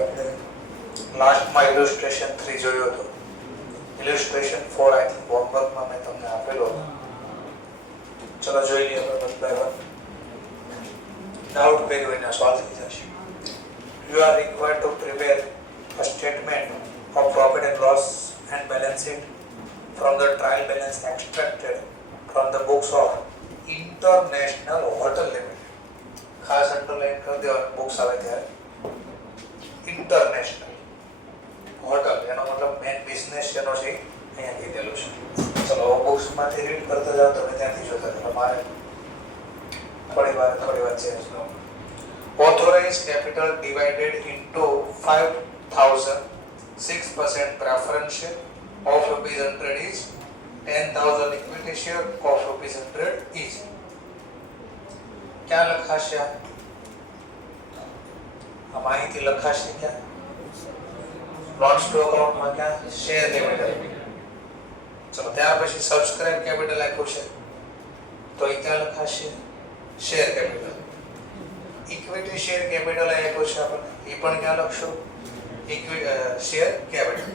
આપણે લાસ્ટમાં ઇલ્યુસ્ટ્રેશન 3 જોયો હતો. ઇલ્યુસ્ટ્રેશન 4 આઈ થિંક હોમવર્કમાં મેં તમને આપેલો હતો. ચલો જોઈ લઈએ વન બાય વન. ડાઉટ કર્યો એના સોલ્વ થઈ જશે. You are required to prepare a statement of profit and loss and balance sheet from the trial balance extracted from the books of International Hotel Limited. ખાસ underline કરી દેવાનું books આવે ત્યારે. International hotel એનો મતલબ main business એનો છે અહીંયા કીધેલું છે. ચલો બુક્સમાંથી રીડ કરતા જાઓ તમે ત્યાંથી જોતા જાઓ. મારે થોડી વાર ચેન્જ કરો. Authorized capital divided into 5,000, 6% preference share of ₹100 each, 10,000 equity share of ₹100 each. क्या લખાશે? આ માહિતી લખાશે ક્યાં? નોન સ્ટોક અકાઉન્ટમાં ક્યાં? Share capital. ચલો ત્યાર પછી સબસ્ક્રાઇબ કેપિટલ આપ્યું છે તો એ ક્યાં લખાશે? Share capital. Equity share capital આપ્યું છે આપણને એ પણ ક્યાં લખશું? Share capital.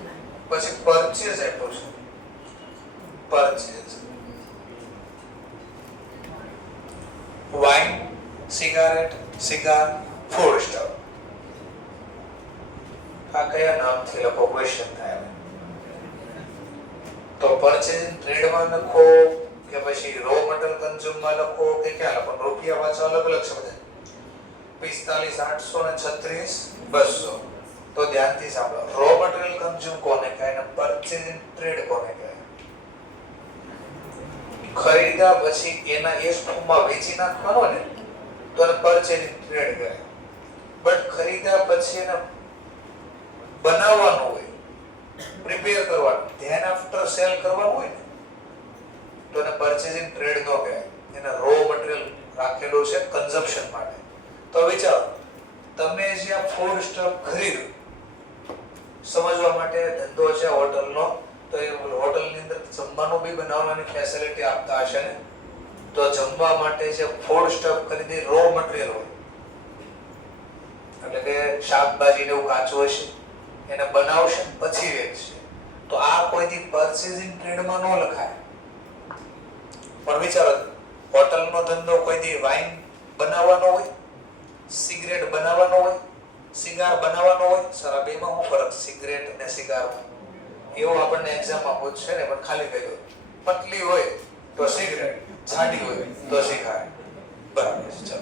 પછી પરચેઝ આપ્યું છે. Purchase wine, cigarette, cigar, food stock. આ કયા નામથી લખો? ક્વેશ્ચન થાય. તો પરચેઝ ટ્રેડમાં લખો કે પછી રો મટીરીયલ કન્ઝ્યુમમાં લખો કે ક્યાં લખો? રૂપિયા પાછા અલગ અલગ છે બધા. 45,836,200. તો ધ્યાનથી સાંભળો. રો મટીરીયલ કન્ઝ્યુમ કોને કહે અને પરચેઝિંગ ટ્રેડ કોને કહે? ખરીદ્યા પછી એના એ ફોર્મમાં વેચી નાખવાનો ને તો એને પરચેઝિંગ ટ્રેડ કહે. બટ ખરીદ્યા પછી એને બનાવવાનું હોય, પ્રિપેર કરવાનું, ધેન આફ્ટર સેલ કરવાનું હોય ને તો એને પરચેઝિંગ ટ્રેડ નો કહે. એને રો મટીરીયલ રાખેલું છે કન્ઝમ્પશન માટે. તો વિચારો તમે જે આ ફૂડ સ્ટોક ખરીદો, સમજવા માટે ધંધો છે હોટલનો, તો એ હોટલની અંદર જમવાનું બી બનાવવાની ફેસિલિટી આપતા હશે ને. તો જમવા માટે જે ફૂડ સ્ટોક ખરીદી રો મટીરીયલ હોય, એટલે કે શાકભાજી ને એવું કાચું હશે એને બનાવશે પછી વેચશે. તો આ કોઈથી પરચેઝિંગ ટ્રેડમાં ન લખાય. પણ વિચારો હોટલનો ધંધો કોઈથી વાઇન બનાવવાનો હોય, સિગરેટ બનાવવાનો હોય, સિગાર બનાવવાનો હોય. સર આ બેમાં શું ફરક? સિગરેટ અને સિગારમાં એવું આપણને એક્ઝામમાં પૂછશે ને. પણ ખાલી કહી દો પતલી હોય તો સિગરેટ, જાડી હોય તો સિગાર. બરાબર છે. ચલો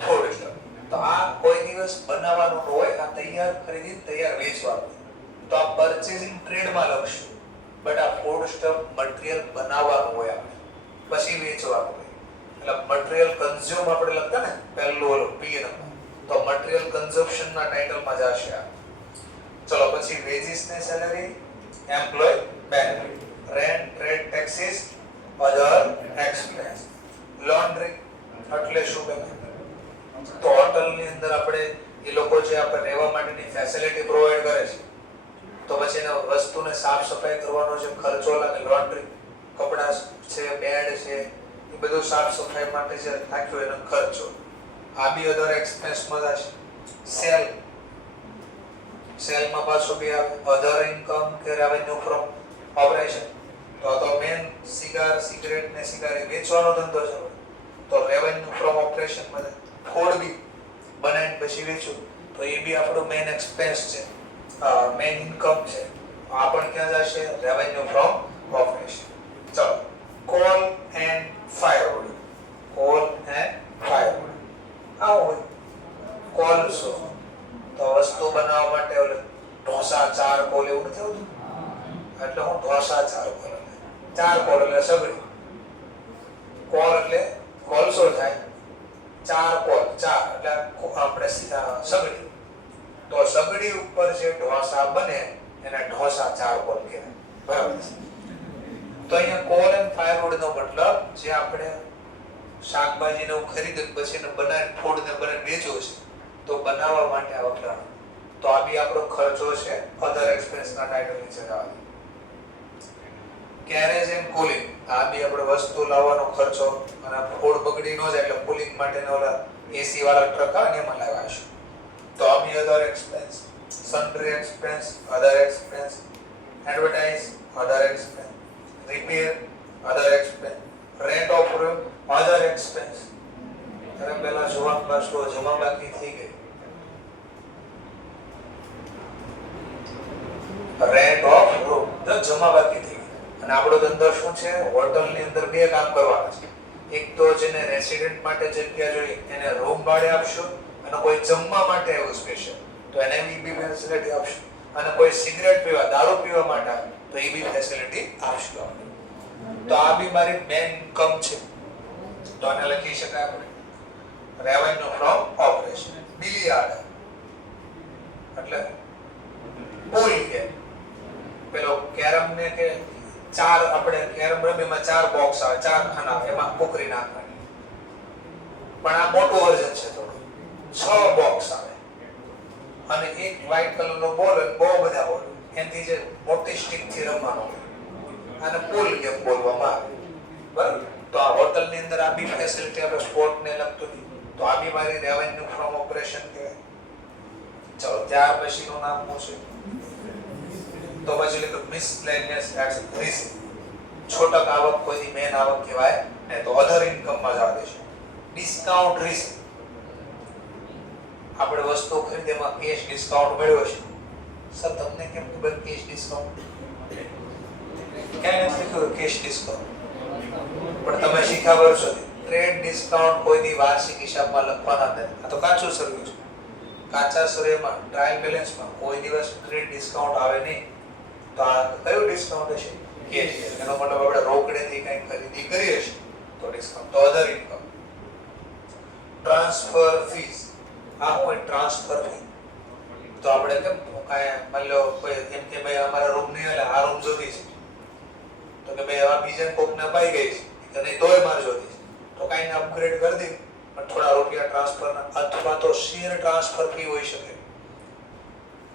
ફૂડ સ્ટોક તો આ કોઈ દિવસ બનાવવાનું ન હોય. આ તૈયાર ખરીદી તૈયાર વેચવાનું. તો આ પરચેઝિંગ ટ્રેડમાં લખશું. બટ આ ફૂડ સ્ટોક મટીરીયલ બનાવવાનું હોય આપણે, પછી વેચવાનું હોય. એટલે મટીરીયલ કન્ઝ્યુમ આપણે લખતા ને પહેલું ઓલું પી નંબર, તો મટીરીયલ કન્ઝમ્પશન ના ટાઇટલમાં જશે આ. ચલો પછી વેજીસ ને salary, employ benefit, rent, trade taxes, other expense. Laundry એટલે શું કહે? તો હોટલની અંદર આપણે એ લોકો જે આપણે રહેવા માટેની ફેસિલિટી પ્રોવાઈડ કરે છે, તો પછી એના વસ્તુને સાફ સફાઈ કરવાનો જે ખર્ચો લાગે, લોન્ડ્રી, કપડા છે, બેડ છે, એ બધું સાફ સફાઈ માટે જે રાખ્યો એનો ખર્ચો. આ બી અધર એક્સપેન્સમાં જશે. સેલ, સેલમાં પાછો બી આવે અધર ઇન્કમ કે રેવન્યુ ફ્રોમ ઓપરેશન. તો મેન સિગાર, સિગરેટ ને સિગાર વેચવાનો ધંધો છે, તો રેવન્યુ ફ્રોમ ઓપરેશન માં. ફૂડ બી બનાવીને પછી વેચવું તો એ બી આપણો મેન એક્સપેન્સ છે, મેન ઇન્કમ છે. આ પણ ક્યાં જશે? Revenue from operation. ચલો coal and firewood. Coal and firewood આવું હોય. કોલસો તો વસ્તુ બનાવવા માટે ઓલે ઢોસા, ચારકોલ એવું નથી હોતું? એટલે હું ઢોસા, ચારકોલ. ચારકોલ એટલે સગડી, કોલ એટલે કોલસો થાય, ચારકોલ ચાર એટલે આપણે સગડી. તો સગડી ઉપર જે ઢોસા બને એને ઢોસા ચારકોલ કહેવાય. બરાબર છે. તો અહીંયા કોલ એન્ડ ફાયરવુડ નો મતલબ જે આપણે શાકભાજી ને ખરીદીને પછી એને બનાવીને ફૂડ ને બનાવીને વેચવું છે, તો બનાવવા માટે આ વપરાય. તો આ બી આપણો ખર્ચો છે, અધર એક્સપેન્સ ના ટાઇટલ નીચે આવે. કેરેજ એન્ડ કુલિંગ, આ બી આપણે વસ્તુ લાવવાનો ખર્ચો, અને ફૂડ બગડી ન જાય એટલે કુલિંગ માટેના ઓલા એસી વાળા ટ્રક આવે ને એમાં લાવ્યા છે. તો આ બી other expense, sundry expense, other expense, advertise, other expense, repair, other expense, rent of room, other expense. ત્યારે પહેલા જોવાનું પાછું જમા બાકી થઈ ગઈ. રેન્ટ ઓફ રૂમ જો જમા બાકી થઈ ગઈ. અને આપણો ધંધો શું છે? હોટલની અંદર બે કામ કરવાના છે. એક તો જેને રેસિડેન્ટ માટે જગ્યા જોઈએ એને રૂમ ભાડે આપશો, અને કોઈ જમવા માટે આવ્યું સ્પેશિયલ તો એને બી ફેસિલિટી આપશો, અને કોઈ સિગરેટ પીવા દારૂ પીવા માટે આવે તો એ બી ફેસિલિટી આપશો. તો આ બી મારી મેન ઇન્કમ છે. તો આને લખી શકાય આપણે રેવન્યુ ફ્રોમ ઓપરેશન. બિલિયાર્ડ એટલે પૂલ કે પેલો કેરમ ને કે ચાર આપણે કેરમ રમીમાં ચાર બોક્સ આવે, ચાર ખાના આવે, એમાં કુકરી નાખવાની. પણ આ મોટું વર્ઝન છે થોડું. 6 બોક્સ આવે અને એક વ્હાઈટ કલરનો બોલ અને બહુ બધા બોલ. એનાથી જે મોટી સ્ટિક થી રમવાનો અને પૂલ ગેમ બોલવામાં આવે. બરાબર? તો આ હોટલની અંદર આ બી ફેસિલિટી આપણે સ્પોર્ટ ને લગતું નહીં. તો આ બી મારી રેવન્યુ ફ્રોમ ઓપરેશન કહેવાય. ચલો ત્યાર પછીનું નામ શું છે? તો પછી લખ્યું મિસલેનિયસ એક્સપેન્સ. છોટક આવક કોઈ મેન આવક કહેવાય ને, તો અધર ઇન્કમ માં જ આવે છે. Discount risk. આપણે વસ્તુ ખરીદેમાં કેશ ડિસ્કાઉન્ટ મળ્યો છે. સર તમને કેમ ખબર કેશ ડિસ્કાઉન્ટ? ક્યાં નથી લખ્યું કેશ ડિસ્કાઉન્ટ? પણ તમે શીખ્યા વર્ષો ટ્રેડ ડિસ્કાઉન્ટ કોઈ દી વાર્ષિક હિસાબમાં લખવાના નથી. આ તો કાચું સર્વે છે. કાચા સર્વેમાં ટ્રાયલ બેલેન્સમાં કોઈ દિવસ ટ્રેડ ડિસ્કાઉન્ટ આવે નહીં. તો આ કયું ડિસ્કાઉન્ટ હશે? કેશ. એનો મતલબ આપણે રોકડેથી કંઈ ખરીદી કરીએ છીએ તો ડિસ્કાઉન્ટ. તો અધર ઇન્કમ. Transfer fees. આ હોય ટ્રાન્સફર ફી. તો આપણે કેમ કાંઈ માની લો કોઈ એમ કે ભાઈ અમારા રૂમ નહીં એટલે આ રૂમ જોતી છે, તો કે ભાઈ આ બીજા કોકને અપાઈ ગઈ છે કે નહીં તોય મારે જોતી છે, તો કાંઈને અપગ્રેડ કરી દે પણ થોડા રૂપિયા ટ્રાન્સફરના, અથવા તો શેર ટ્રાન્સફર ફી હોઈ શકે.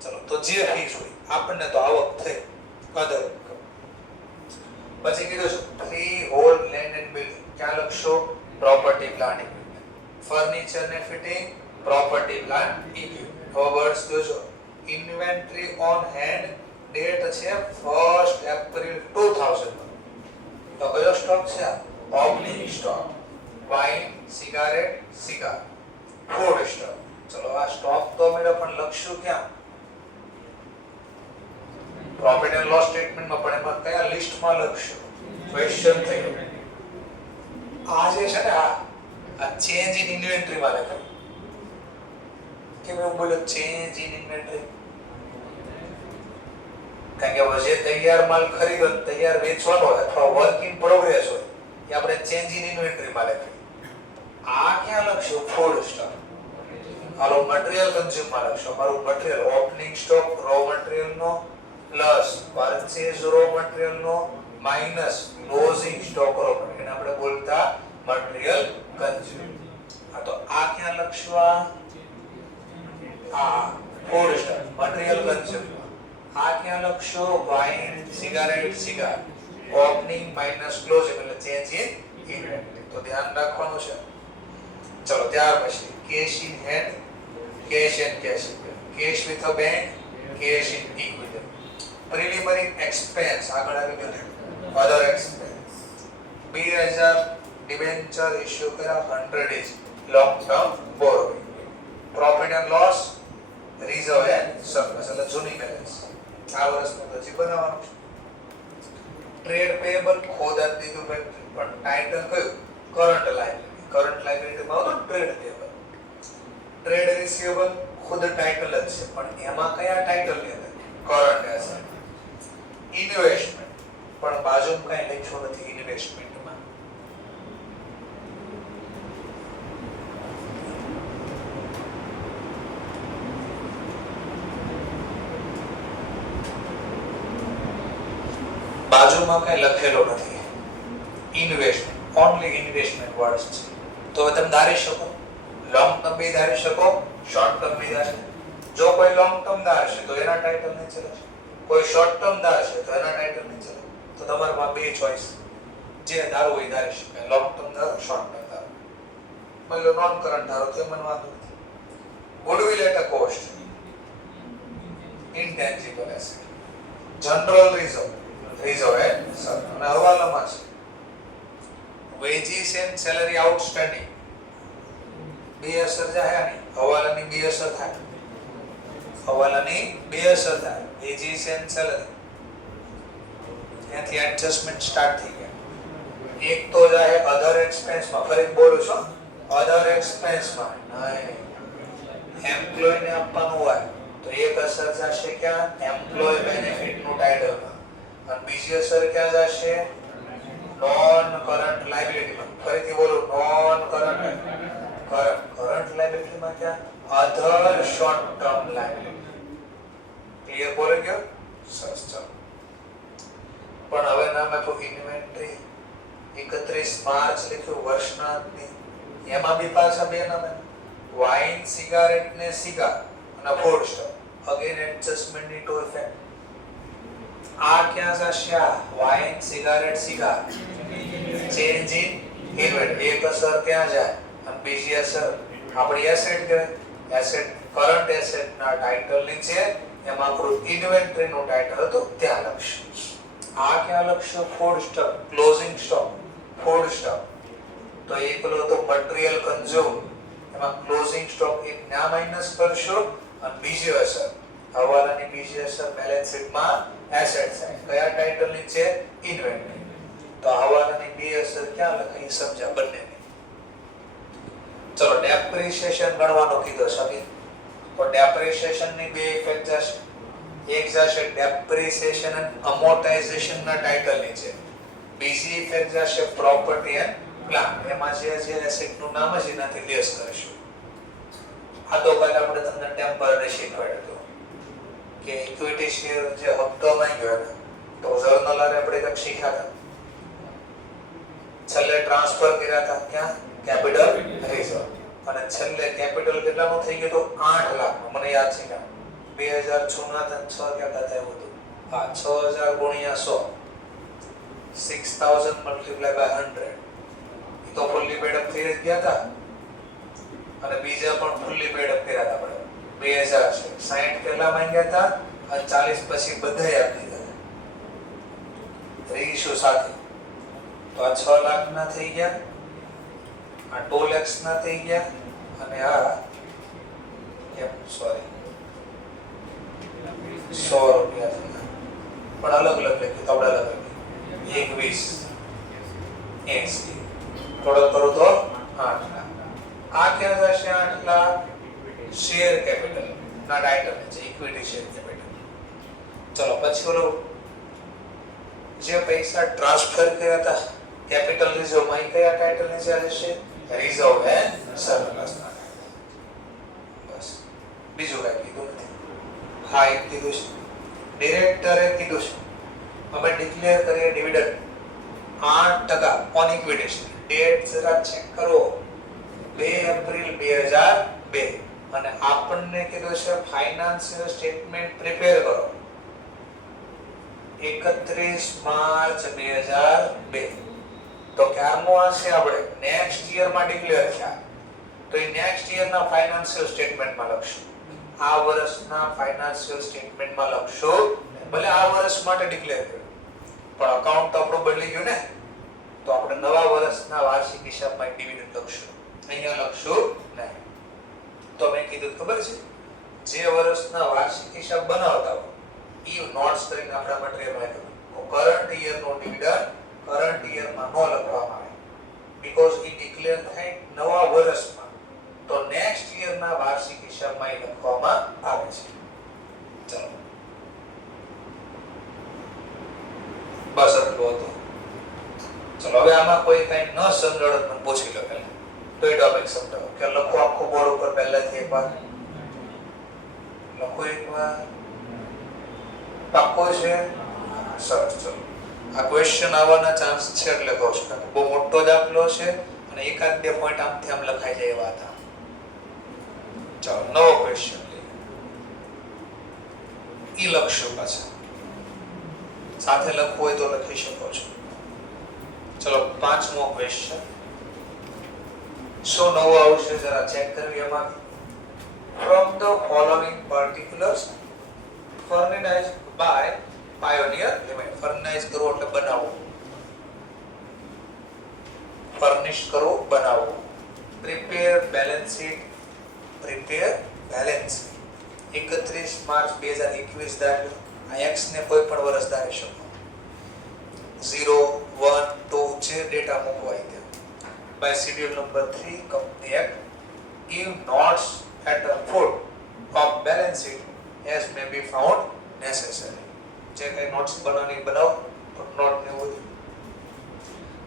ચલો તો જે ફીસ હોય આપણને તો આવક થઈ અધર ઇન્કમ. પછી કીધું છે free hold land and building. ક્યાં લખશો? Property plant equipment. ફર્નિચર ને ફિટિંગ, પ્રોપર્ટી પ્લાન્ટ ઇક્વિપમેન્ટ. હવે વર્ડ્સ જોજો. ઇન્વેન્ટરી ઓન હેન્ડ ડેટ છે 1st એપ્રિલ 2000. તો કયો સ્ટોક છે? Opening stock. Wine, cigarette, cigar, food stock. ચલો આ સ્ટોક તો મેળો પણ લખશું ક્યાં? પ્રોફિટ એન્ડ લોસ સ્ટેટમેન્ટમાં. પણ એમાં કયા લિસ્ટમાં લખશું? ક્વેશ્ચન થયો. આ જે છે ને આ ચેન્જ ઇન ઇન્વેન્ટરી માં લખાય. કેમ એવું બોલ્યો ચેન્જ ઇન ઇન્વેન્ટરી? કારણ કે જે તૈયાર માલ ખરીદો તૈયાર વેચવાનો હોય અથવા વર્ક ઇન પ્રોગ્રેસ હોય એ આપણે ચેન્જ ઇન ઇન્વેન્ટરી માં લખીએ. આ ક્યાં લખશું? Food stock. હાલો મટીરીયલ કન્ઝ્યુમ માં લખશો. મારું material opening stock raw material નો પ્લસ પરચેઝ રો મટીરીયલ નો minus closing stock raw material. એને આપણે બોલતા મટીરીયલ કન્ઝ્યુમ. આ તો આ ક્યાં લખશું? આ ફૂડ સ્ટોક મટીરીયલ કન્ઝ્યુમ. આ ક્યાં લખશો? Wine, cigarette, cigar. Opening minus closing એટલે ચેન્જ ઇન ઇન્વેન્ટરી. તો ધ્યાન રાખવાનું છે. ચલો ત્યાર પછી cash in hand, cash and cash equivalent. Cash with a bank, cash in equivalent. Preliminary expense આગળ આવી ગયું. અધર એક્સપેન્સ. 2000 ડિબેન્ચર ઇશ્યુ કર્યા 100 days long term borrowing. Profit and loss, reserve and surplus એટલે જૂની બેલેન્સ. આ વર્ષનું હજી બનાવવાનું છે. ટ્રેડ પેયેબલ ખોદ આપી દીધું પણ ટાઇટલ કયું? Current liability. કરન્ટ લાયબિલિટીમાં આવતું ટ્રેડ પેયેબલ. ટ્રેડ રિસીવેબલ ખુદ ટાઇટલ જ છે પણ એમાં કયા ટાઇટલ ની અંદર? Current asset. ઇન્વેસ્ટમેન્ટ પણ બાજુમાં કઈ લખ્યું નથી ઇન્વેસ્ટમેન્ટમાં. બાજુમાં કઈ લખેલો નથી. ઇન્વેસ્ટમેન્ટ ઓન્લી ઇન્વેસ્ટમેન્ટ વર્ડ્સ છે. તો તમે ધારી શકો લોંગ ટર્મ બી ધારી શકો, શોર્ટ ટર્મ બી ધારી શકો. જો કોઈ લોંગ ટર્મ ધારશે તો એના ટાઇટલ નહીં ચલાશે, કોઈ શોર્ટ ટર્મ ધારશે તો એના ટાઇટલ નહીં ચલાશે. તો તમારામાં બે ચોઈસ, જે ધારવું એ ધારી શકાય. લોંગ ટર્મ ધારો, શોર્ટ ટર્મ ધારો. માની લો નોન કરન્ટ ધારો તો મને વાંધો નથી. Goodwill at a cost. એસિડ. જનરલ રિઝર્વ સર અને હવાલામાં છે વેજીસ એન્ડ સેલરી આઉટસ્ટેન્ડિંગ. બે અસર જાય આની હવાલાની બે અસર થાય. હવાલાની બે અસર થાય વેજીસ એન્ડ સેલરી. ત્યાંથી એડજસ્ટમેન્ટ સ્ટાર્ટ થઈ ગયા. એક તો જાય અધર એક્સપેન્સમાં. ફરી બોલું છું અધર એક્સપેન્સમાં નહીં એમ્પ્લોય ને આપવાનું હોય તો એક અસર જશે ક્યાં એમ્પ્લોય બેનિફિટ નું ટાઇટલમાં અને બીજી અસર ક્યાં જશે નોન કરન્ટ લાયબિલિટીમાં. ફરીથી બોલું નોન કરન્ટ લાયબિલિટીમાં ક્યાં અધર શોર્ટ ટર્મ લાયબિલિટી. ક્લિયર બોલી ગયો? સરસ. ચાલો પણ હવે નામ આપ્યું ઇન્વેન્ટરી. 31 માર્ચ લખ્યું વર્ષના અંતની. એમાં બી પાછા બે નામ વાઇન સિગારેટ ને સિગાર અને food stock. Again adjustment into effect. આ ક્યાં જશે? આ wine cigarette cigar change in inventory. એક અસર ક્યાં જાય અને બીજી અસર આપણી એસેટ કહેવાય. એસેટ કરન્ટ એસેટ ના ટાઇટલ નીચે એમાં આપણું ઇન્વેન્ટરી નું ટાઇટલ હતું ત્યાં લખશું. આ ક્યાં લખશું? Food stock closing stock food stock. તો એક પેલો તો મટીરીયલ કન્ઝ્યુમ એમાં ક્લોઝિંગ સ્ટોક એક ના માઈનસ કરશો અને બીજી અસર હવાલાની બીજી અસર બેલેન્સ શીટમાં એસેટ થાય. કયા ટાઇટલ નીચે? ઇન્વેન્ટરી. તો હવાલાની બે અસર ક્યાં લખાઈ સમજ્યા બંને. ચલો ડેપ્રિસિએશન ગણવાનો કીધો છે. તો ડેપ્રિસિએશન ની બે ઇફેક્ટ જશે. એક જશે ડેપ્રિસિએશન એન્ડ અમોર્ટાઇઝેશન ના ટાઇટલ નીચે. બીજી ઇફેક્ટ જશે પ્રોપર્ટી એન્ડ પ્લાન્ટ. એમાં જે એસેટ નું નામ છે એનાથી લેસ કરીશું. આ તો કાલે આપણે તમને ટેમ્પરરી શીખવાડ્યું હતું કે ઇક્વિટી શેર જે હપ્તો માંગ્યો હતો તો જર્નલ આપણે કંઈક શીખ્યા હતા. છેલ્લે ટ્રાન્સફર કર્યા હતા ક્યાં? Capital reserve. અને છેલ્લે કેપિટલ કેટલાનું થઈ ગયું તો 8 લાખ. મને યાદ છે કે 2006 ના 6 ક્યાં હતા એવું હતું. હા 6000 ગુણ્યા 100 6000 મલ્ટીપ્લાય બાય 100. એ તો ફુલ્લી પેડ અપ થઈ ગયા હતા અને બીજા પણ ફુલ્લી પેડ અપ કર્યા હતા આપણે 2000 છે. 60 પહેલા માંગ્યા હતા અને 40 પછી બધાય આપી દીધા રીઇશ્યુ સાથે. તો આ 6 લાખ ના થઈ ગયા, આ 2 લાખ ના થઈ ગયા અને આ સોરી 100 રૂપિયા થઈ ગયા. પણ અલગ અલગ લખ્યું તો આપણે અલગ લખ્યું 21 80 ટોટલ કરું તો 8 લાખ. આ ક્યાં જશે? 8 લાખ શેર કેપિટલ ના ટાઇટલ છે ઇક્વિટી શેર કેપિટલ. ચલો પછી ઓલો જે પૈસા ટ્રાન્સફર કર્યા હતા કેપિટલ રિઝર્વ માં કયા ટાઇટલ નીચે જશે? રિઝર્વ એન્ડ સરપ્લસ ના. બસ બીજું કઈ કીધું નથી. હા એક કીધું છે ડિરેક્ટરે કીધું છે અમે ડિક્લેર કરીએ dividend 8% on equity share. Date જરા ચેક કરો 2 એપ્રિલ 2002 અને આપણને કીધું છે ફાઇનાન્શિયલ સ્ટેટમેન્ટ પ્રિપેર કરો 31 માર્ચ 2002. તો ક્યારનું આ છે? આપણે નેક્સ્ટ યર માં ડિક્લેર થયા તો એ નેક્સ્ટ યર ના ફાઇનાન્શિયલ સ્ટેટમેન્ટમાં લખશું. આ વર્ષના ફાઇનાન્શિયલ સ્ટેટમેન્ટમાં લખશું. ભલે આ વર્ષ માટે ડિક્લેર કર્યું પણ અકાઉન્ટ તો આપણું બદલી ગયું ને. તો આપણે નવા વર્ષના વાર્ષિક હિસાબમાં ડિવિડન્ડ લખશું. અહીંયા લખશું નહીં. તો મેં કીધું ખબર છે જે વર્ષના વાર્ષિક હિસાબ બનાવતા હોય એ નોટ્સ કરીને આપણા મટીરીયલમાં લખો. કરન્ટ યર નો ડિવિડન્ડ કરન્ટ યરમાં નો લખવામાં આવે બીકોઝ એ ડિક્લેર થાય નવા વર્ષમાં. તો નેક્સ્ટ યરના વાર્ષિક હિસાબમાં એ લખવામાં આવે છે. ચલો બસ આટલું હતું. ચલો હવે આમાં કોઈ કઈ ન સમજણ મને પૂછી લો પહેલા તો એ ટોપિક સમજાવો કે લખો આખું બોર્ડ ઉપર પહેલાથી એકવાર લખો એકવાર. પાક્કો છે? સરસ. ચલો આ ક્વેશ્ચન આવવાના ચાન્સ છે એટલે કહું છું કે બહુ મોટો દાખલો છે અને એકાદ બે પોઈન્ટ આમથી આમ લખાઈ જાય એવા હતા. ચાલો નવો ક્વેશ્ચન ઈ લખશું પાછા. સાથે લખવું હોય તો લખી શકો છો. ચલો 5મો ક્વેશ્ચન. શું નવું આવશે જરા ચેક કરવી એમાં. ફ્રોમ ધ ફોલોઇંગ પર્ટિક્યુલર્સ ફર્નિનાઇઝ 31 માર્ચ 2021 ધાર્યો. આ x ને કોઈ પણ વર્ષ ધારી શકો. 0 1 2 જે ડેટા મૂકવાય ત્યાં. By schedule number 3 company act give notes at the foot of balance sheet as may be found necessary. જે કઈ નોટ્સ બનાવવાની બનાવો પણ નોટ ને બધું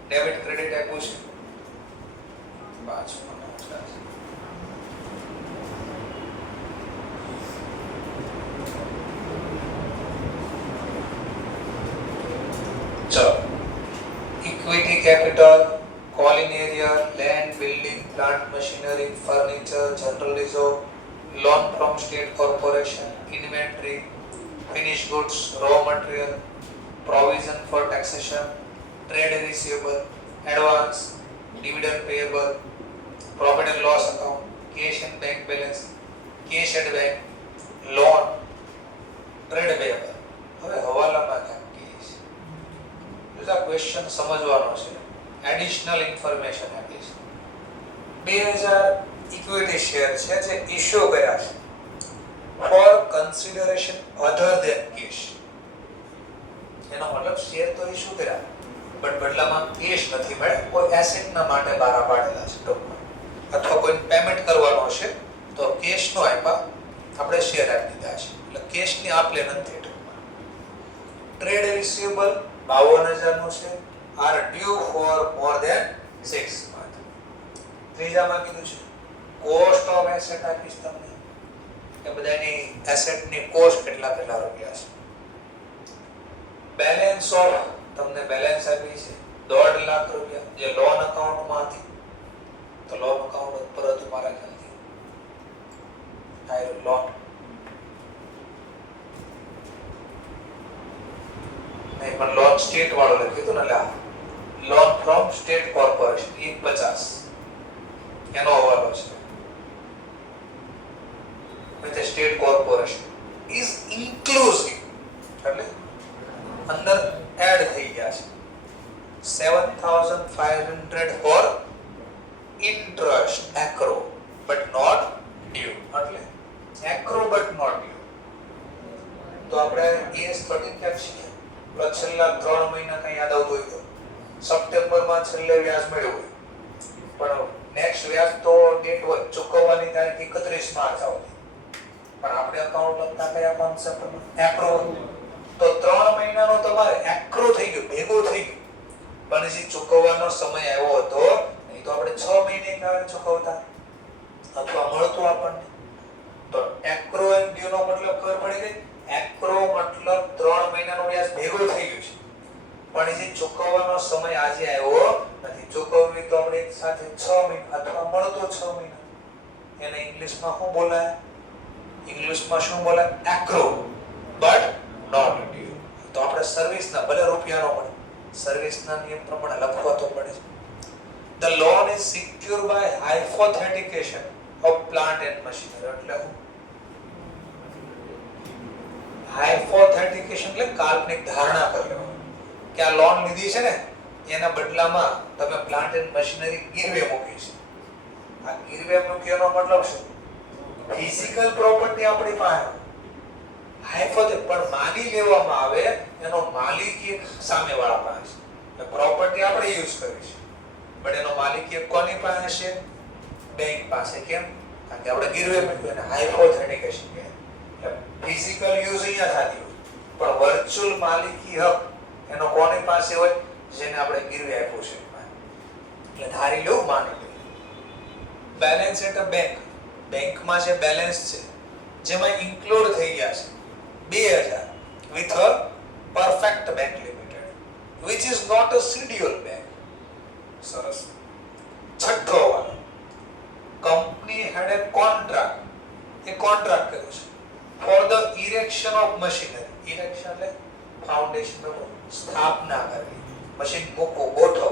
ડેબિટ ક્રેડિટ આપ્યું છે. પાછું ચલો equity capital, calling area, land, building, plant machinery, furniture, general reserve, loan from state corporation, inventory, finished goods, raw material, provision for taxation, trade receivable, advance, dividend payable, profit and loss account, cash and bank balance, cash at bank, loan, trade payable. હવે હવાલામાં ક્યાં case બીજા question સમજવાનો છે. Additional information આપી છે. 2000 equity share છે જે issue કર્યા છે for consideration other than cash. એનો મતલબ શેર તો ઇશ્યુ કર્યા બટ બદલામાં કેશ નથી મળ્યા, કોઈ એસેટના માટે બારા પાડેલા છે ટોકમાં, અથવા કોઈ પેમેન્ટ કરવાનો છે તો કેશ નો આપ્યા, આપણે શેર આપી દીધા છે એટલે કેશની આપ લે નથી ટોકમાં. ટ્રેડ રિસીવેબલ 52000 નું છે, are due for more than 6 months. ત્રીજામાં કીધું છે કોસ્ટ ઓફ એસેટ આપીશ તમને કે બધાની એસેટની કોસ્ટ કેટલા કેટલા રૂપિયા છે. બેલેન્સ ઓફ તમને બેલેન્સ આપી છે 1.5 લાખ રૂપિયા જે લોન અકાઉન્ટમાં હતી, તો લોન અકાઉન્ટ ઉપર હતું મારા ખ્યાલથી આયરો લોન નહીં પણ લોન સ્ટેટ વાળો લખ્યું હતું ને એટલે લોન ફ્રોમ સ્ટેટ કોર્પોરેશન 150 એનો હવાલો છે with the state corporation is inclusive એટલે અંદર એડ થઈ ગયા છે 7500 for interest accrue but not due એટલે accrue but not due. તો આપણે ES13 ક્યાં છીએ છેલ્લા 3 મહિના કઈ યાદ આવતું હોય તો સપ્ટેમ્બરમાં છેલ્લે વ્યાજ મળ્યું હોય પણ નેક્સ્ટ વ્યાજ તો ડેટ હોય ચૂકવવાની તારીખ 31 માર્ચ આવતી પણ આપણે અકાઉન્ટ લખતા કયા કોન્સેપ્ટમાં એક્રો તો 3 મહિનાનો તમારે એક્રો થઈ ગયો ભેગું થઈ ગયું પણ જે ચૂકવવાનો સમય આવ્યો હતો નહીં તો આપણે 6 મહિને કાલે ચૂકવતા અથવા મળતું આપણને. તો એક્રો એન્ડ ડ્યુ નો મતલબ ખબર પડી ગઈ. એક્રો મતલબ 3 મહિનાનો વ્યાજ ભેગું થઈ ગયું છે પણ જે ચૂકવવાનો સમય આજે આવ્યો નથી. ચૂકવવી તો આપણે એક સાથે 6 મહિના અથવા મળતો 6 મહિના. એને ઇંગ્લિશમાં શું બોલાય? ઇંગ્લિશમાં શું બોલાય? એક્રો બટ નોટ ડ્યુ. તો આપણે સર્વિસના ભલે રૂપિયાનો મળે સર્વિસના નિયમ પ્રમાણે લખવા તો પડે. The loan is secured by hypothecation of plant and machinery. એટલે હાઇપોથેટિકેશન એટલે કાલ્પનિક ધારણા કરી લેવાની કે આ લોન લીધી છે ને એના બદલામાં તમે પ્લાન્ટ એન્ડ મશીનરી ગીરવે મૂકી છે. આ ગીરવે મૂક્યાનો મતલબ શું? ફિઝિકલ પ્રોપર્ટી આપણી પાસે હાઇપોથે પણ માની લેવામાં આવે એનો માલિકી સામેવાળા પાસે છે. પ્રોપર્ટી આપણે યુઝ કરી છે પણ એનો માલિકી કોની પાસે છે? બેંક પાસે. કેમ? કારણ કે આપણે ગીરવે મૂક્યું એને હાઇપોથેટિકેશન કહે. ફિઝિકલ યુઝ અહીંયા થતી હોય પણ વર્ચ્યુઅલ માલિકી હક એનો કોની પાસે હોય? જેને આપણે ગીરવે આપ્યું છે એટલે ધારી લો માની લો. બેલેન્સ એટ અ બેંક બેંકમાં જે બેલેન્સ છે જેમાં ઇન્ક્લુડ થઈ ગયા છે 2000 with a perfect bank limited which is not a scheduled bank. સરસ. છઠ્ઠો વાળો કંપની હેડ એ કોન્ટ્રાક્ટ કર્યો છે for the erection of machinery. erection એટલે ફાઉન્ડેશન સ્થાપના કરવી, મશીન મૂકો ગોઠવો.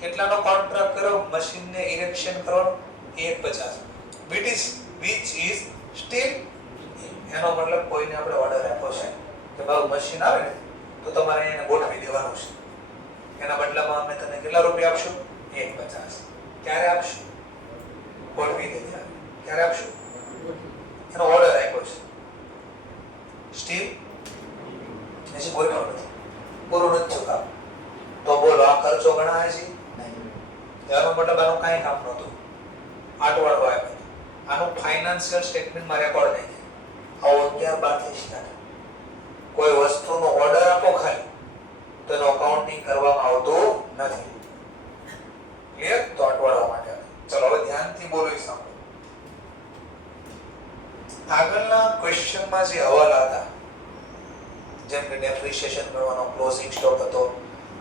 કેટલાનો કોન્ટ્રાક્ટ કર્યો? મશીનને ઇરેક્શન કરવાનો 150 which is still એનો મતલબ કોઈને આપણે ઓર્ડર આપ્યો છે કે મારું મશીન આવે ને તો તમારે એને ગોઠવી દેવાનું છે. એના બદલામાં અમે તને કેટલા રૂપિયા આપશું? 150. ક્યારે આપશું? ગોઠવી દે ત્યારે. ક્યારે આપશું? એનો ઓર્ડર આપ્યો છે ભણા હજી નહીં. એનો મતલબ આનું કાંઈ કામ નહોતું. આટવાડો આવ્યો. આનું ફાઇનાન્શિયલ સ્ટેટમેન્ટમાં રેકોર્ડ નહીં થાય. આવો 11-12 સ્ટાર્ટ. કોઈ વસ્તુનો ઓર્ડર આપો ખાલી તો એનો અકાઉન્ટિંગ કરવામાં આવતું નથી. ક્લિયર? તો અટવાડવા માટે. ચલો હવે ધ્યાનથી બોલો એ સાંભળો. આગળના ક્વેશ્ચનમાં જે હવાલા હતા, જેમ કે ડેપ્રિસિએશન કરવાનો, ક્લોઝિંગ સ્ટોક હતો,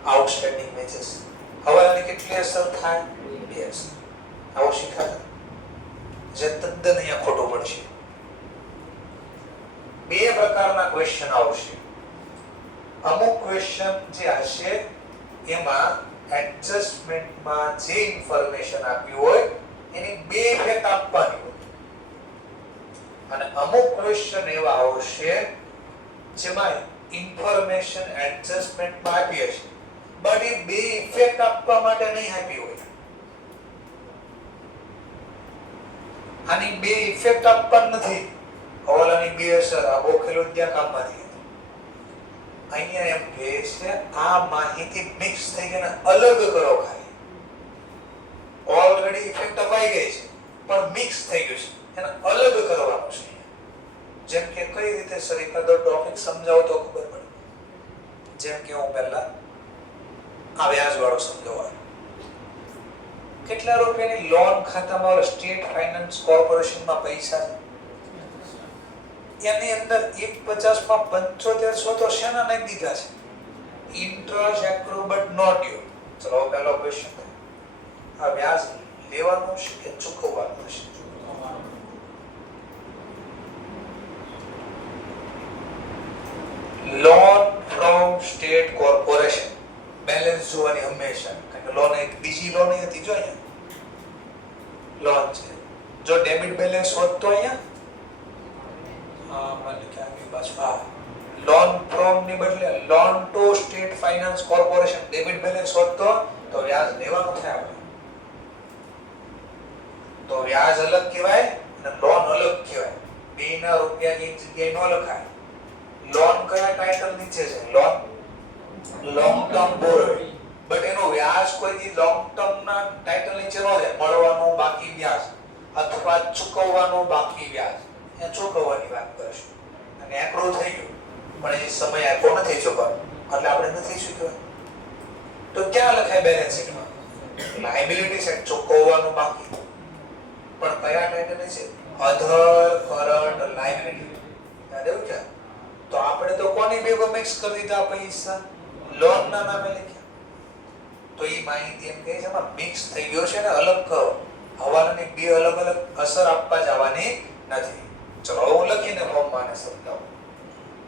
આઉટસ્ટેન્ડિંગ બેચેસ, હવાલાની કેટલી અસર થાય? 2 અસર. આવો શીખાતા જે તદ્દન અહીંયા ખોટું પડશે. 2 પ્રકારના ક્વેશ્ચન આવશે. અમુક ક્વેશ્ચન જે હશે એમાં એડજસ્ટમેન્ટમાં જે ઇન્ફોર્મેશન આપી હોય એની 2 ઇફેક્ટ આપવાની હોય, અને અમુક ક્વેશ્ચન એવા આવશે જેમાં ઇન્ફોર્મેશન એડજસ્ટમેન્ટમાં આપી હશે બટ એ 2 ઇફેક્ટ આપવા માટે નહીં આપી હોય. આની 2 ઇફેક્ટ આપવા નથી. હવાલાની 2 અસર આ બોખેલો ત્યાં કામમાંથી. અહીંયા એમ કહે છે આ માહિતી મિક્સ થઈ ગઈને અલગ કરો ખાલી. ઓલરેડી ઇફેક્ટ અપાઈ ગઈ છે પણ મિક્સ થઈ ગયું છે, એને અલગ કરવાનું છે. જેમ કે કઈ રીતે સર એકાદો ટોપિક સમજાવો તો ખબર પડે. જેમ કે હું પહેલા આ વ્યાજ વાળો સમજાવવા. કેટલા રૂપિયાની લોન ખાતામાં સ્ટેટ ફાઇનાન્સ કોર્પોરેશનમાં પૈસા છે, એની અંદર 150 માં 7500 તો શેના નાખી દીધા છે? Interest accrued but not due. ચલો પહેલો ક્વેશ્ચન, આ વ્યાજ લેવાનું છે કે ચૂકવવાનું છે? Loan from state corporation balance જોવાની હંમેશા, કારણ કે લોન એક બીજી લોન હતી. જો અહીંયા લોન છે, જો ડેબિટ બેલેન્સ હોત તો અહીંયા લોન ફ્રોમ ની બદલે loan to state finance corporation debit balance હોત તો વ્યાજ લેવાનું થાય આપણે. તો વ્યાજ અલગ કહેવાય અને લોન અલગ કહેવાય. બેના રૂપિયા એક જગ્યાએ ન લખાય. લોન કયા ટાઇટલ નીચે છે? લોન લોંગ ટર્મ બોરોઇંગ, બટ એનો વ્યાજ કોઈ દી લોંગ ટર્મ ના ટાઇટલ નીચે ન જાય. મળવાનું બાકી વ્યાજ અથવા ચૂકવવાનું બાકી વ્યાજ, એ ચૂકવવાની વાત કરશું. અને એક્રો થઈ ગયું પણ એ સમય આપ્યો નથી ચૂકવવાનો, એટલે આપણે નથી ચૂકવ્યા. તો ક્યાં લખાય બેલેન્સ શીટમાં? લાયબિલિટી સાઈડ ચૂકવવાનું બાકી, પણ કયા ટાઇટલ છે? અધર કરન્ટ લાયબિલિટી. યાદ આવ્યું કે? તો આપણે તો કોની ભેગો મિક્સ કરી દીધા પૈસા? લોન ના નામે લખ્યા. તો એ માહિતી એમ કહે છે એમાં મિક્સ થઈ ગયો છે ને અલગ કરો. હવાલાની 2 અલગ અલગ અસર આપવા જવાની નથી. ચલો હું લખીને ફોર્મમાં ને સમજાવું.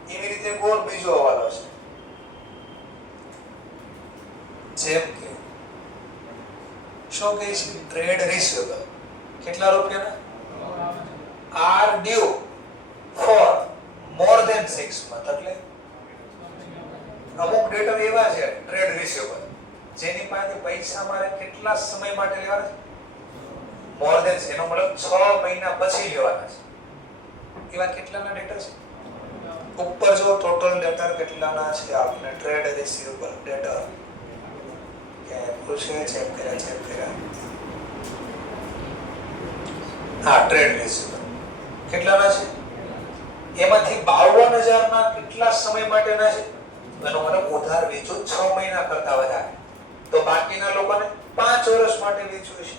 એવી રીતે ગોળ બીજો હવાલો છે, જેમ કે શું કહે છે? Trade receivable. કેટલા રૂપિયાના? Are due for more than 6 months. એટલે અમુક ડેટર એવા છે ટ્રેડ રિસીવેબલ જેની પાસે પૈસા મારે કેટલા સમય માટે લેવાના છે? મોર ધેન, એનો મતલબ 6 મહિના પછી લેવાના છે. એવા કેટલાના ડેટર છે? ઉપર જો ટોટલ ડેટર કેટલાના છે આપણે ટ્રેડ રિસીવેબલ ડેટર કે પૂછે ચેક કર્યા. હા, ટ્રેડ રિસીવેબલ કેટલાના છે? એમાંથી 52,000 ના કેટલા સમય માટેના છે? એનો મતલબ ઉધાર વેચું 6 મહિના કરતા વધારે, તો બાકીના લોકોને 5 વર્ષ માટે વેચવું છે.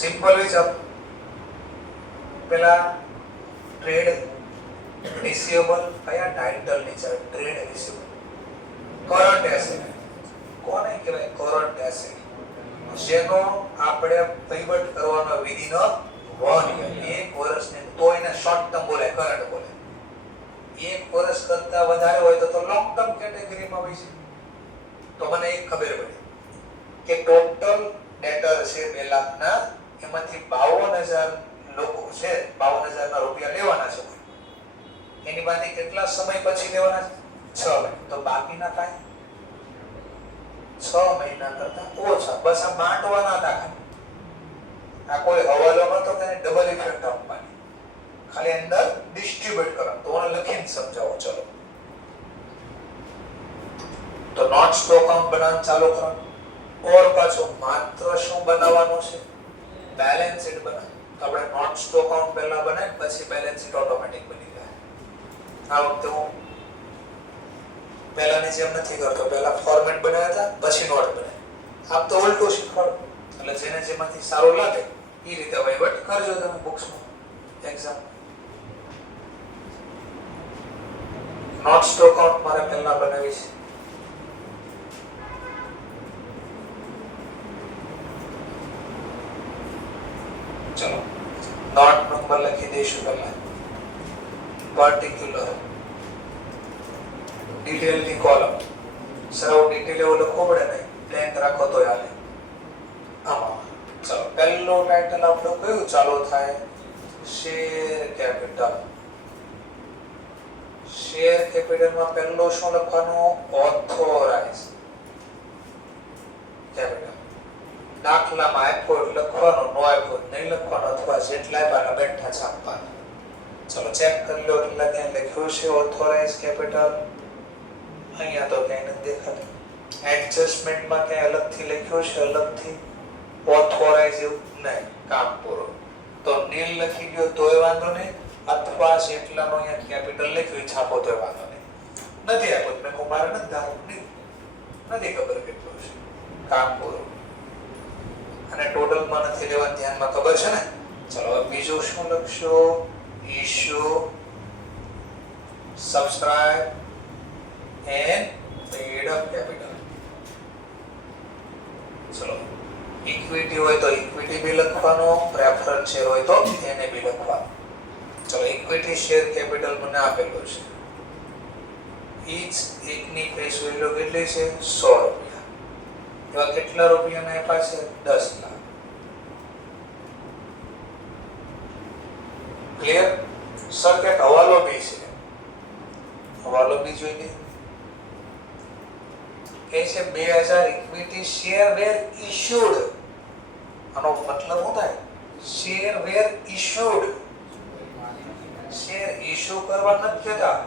સિમ્પલ વિચાર. પેલા ટ્રેડ રિસીવેબલ કયા ટાઇટલ નીચે? Trade receivable. કરન્ટ એસેટ કોને કહેવાય? કરન્ટ એસેટ, જેનો આપણે વહીવટ કરવાનો વિધિન 1 year, 1 વર્ષને. તો એને શોર્ટ ટર્મ બોલે, કરન્ટ બોલે. 1 વર્ષ કરતા વધારે હોય તો લોંગ ટર્મ કેટેગરીમાં હોય છે. તો મને એક ખબર પડી કે ટોટલ ડેટર છે 2 લાખના, એમાંથી 52,000 લોકો છે, 52,000 ના રૂપિયા લેવાના છે. એની પાસે કેટલા સમય પછી લેવાના છે? 6 મહિના. તો બાકીના કાંઈ 6 મહિના કરતા ઓછા. બસ આ બાંટવાના હતા ખાલી. આ કોઈ હવાલો નતો કે ડબલ ઇફેક્ટ આપવાની, ખાલી અંદર ડિસ્ટ્રીબ્યુટ કરો. તો મને લખીને સમજાવો. ચલો તો નોટ સ્ટોક અકાઉન્ટ બનાવવાનું ચાલુ કરવાનું ઓર પાછું માત્ર શું બનાવવાનું છે બેલેન્સ શીટ બનાવ તો આપણે નોટ સ્ટોક અકાઉન્ટ પહેલા બનાવી પછી બેલેન્સ શીટ ઓટોમેટિક બની જાય આ વખતે હું પહેલાની જેમ નથી કરતો પહેલા ફોર્મેટ બનાવ્યા હતા પછી નોટ બનાવી આમ તો ઉલટું શીખવાડો એટલે જેને જેમાંથી સારું લાગે એ રીતે વહીવટ કરજો તમે બુક્સમાં એક્ઝામ નોટ સ્ટોક અકાઉન્ટ મારે પહેલા બનાવી છે ચલો નોટ નંબર લખી દઈશું પહેલા પર્ટિક્યુલર ડિટેલ ની કોલમ સરાઉ ડિટેલ એવું લખવું પડે નહીં બ્લેન્ક રાખો તો હાલે આમાં ચલો પહેલો ટાઇટલ આપણું કયું ચાલુ થાય શેર કેપિટલ શેર કેપિટલમાં પહેલો શું લખવાનું ઓથોરાઇઝ કેપિટલ દાખલામાં આપ્યો લખવાનો નો આપ્યો નહીં લખવાનો અથવા જેટલા આપ્યા બેઠા છાપવાના ચલો ચેક કરી લો કેટલા ત્યાં લખ્યું છે ઓથોરાઇઝ કેપિટલ અહીંયા તો ક્યાંય નથી દેખાતું એડજસ્ટમેન્ટમાં ક્યાંય અલગથી લખ્યું છે અલગથી ઓથોરાઇઝ એવું નહીં કામ પૂરું તો નીલ લખી ગયો તોય વાંધો નહીં અથવા જેટલાનો અહીંયા કેપિટલ લખ્યું છાપો તોય વાંધો નહીં નથી આપ્યું મેં મારે નથી ધારું નથી ખબર કેટલું છે કામ પૂરું અને ટોટલમાં નથી લેવાનું ધ્યાનમાં ખબર છે ને ચલો હવે બીજું શું લખશો issue subscribe and paid up capital ચલો ઇક્વિટી હોય તો ઇક્વિટી બી લખવાનો પ્રેફરન્સ શેર હોય તો એને બી લખવાનો ચલો ઇક્વિટી શેર કેપિટલ મને આપેલું છે ઈચ એકની ફેસ વેલ્યુ કેટલી છે 100 રૂપિયા એવા કેટલા રૂપિયાના આપ્યા છે 10 લાખ ક્લિયર સર કે હવાલો બી છે હવાલો બી જોઈએ કે છે 2000 ઇક્વિટી શેર વેર ઇશ્યુડ આનો મતલબ શું થાય શેર વેર ઇશ્યુડ શેર ઇશ્યુ કરવા નથી કહેતા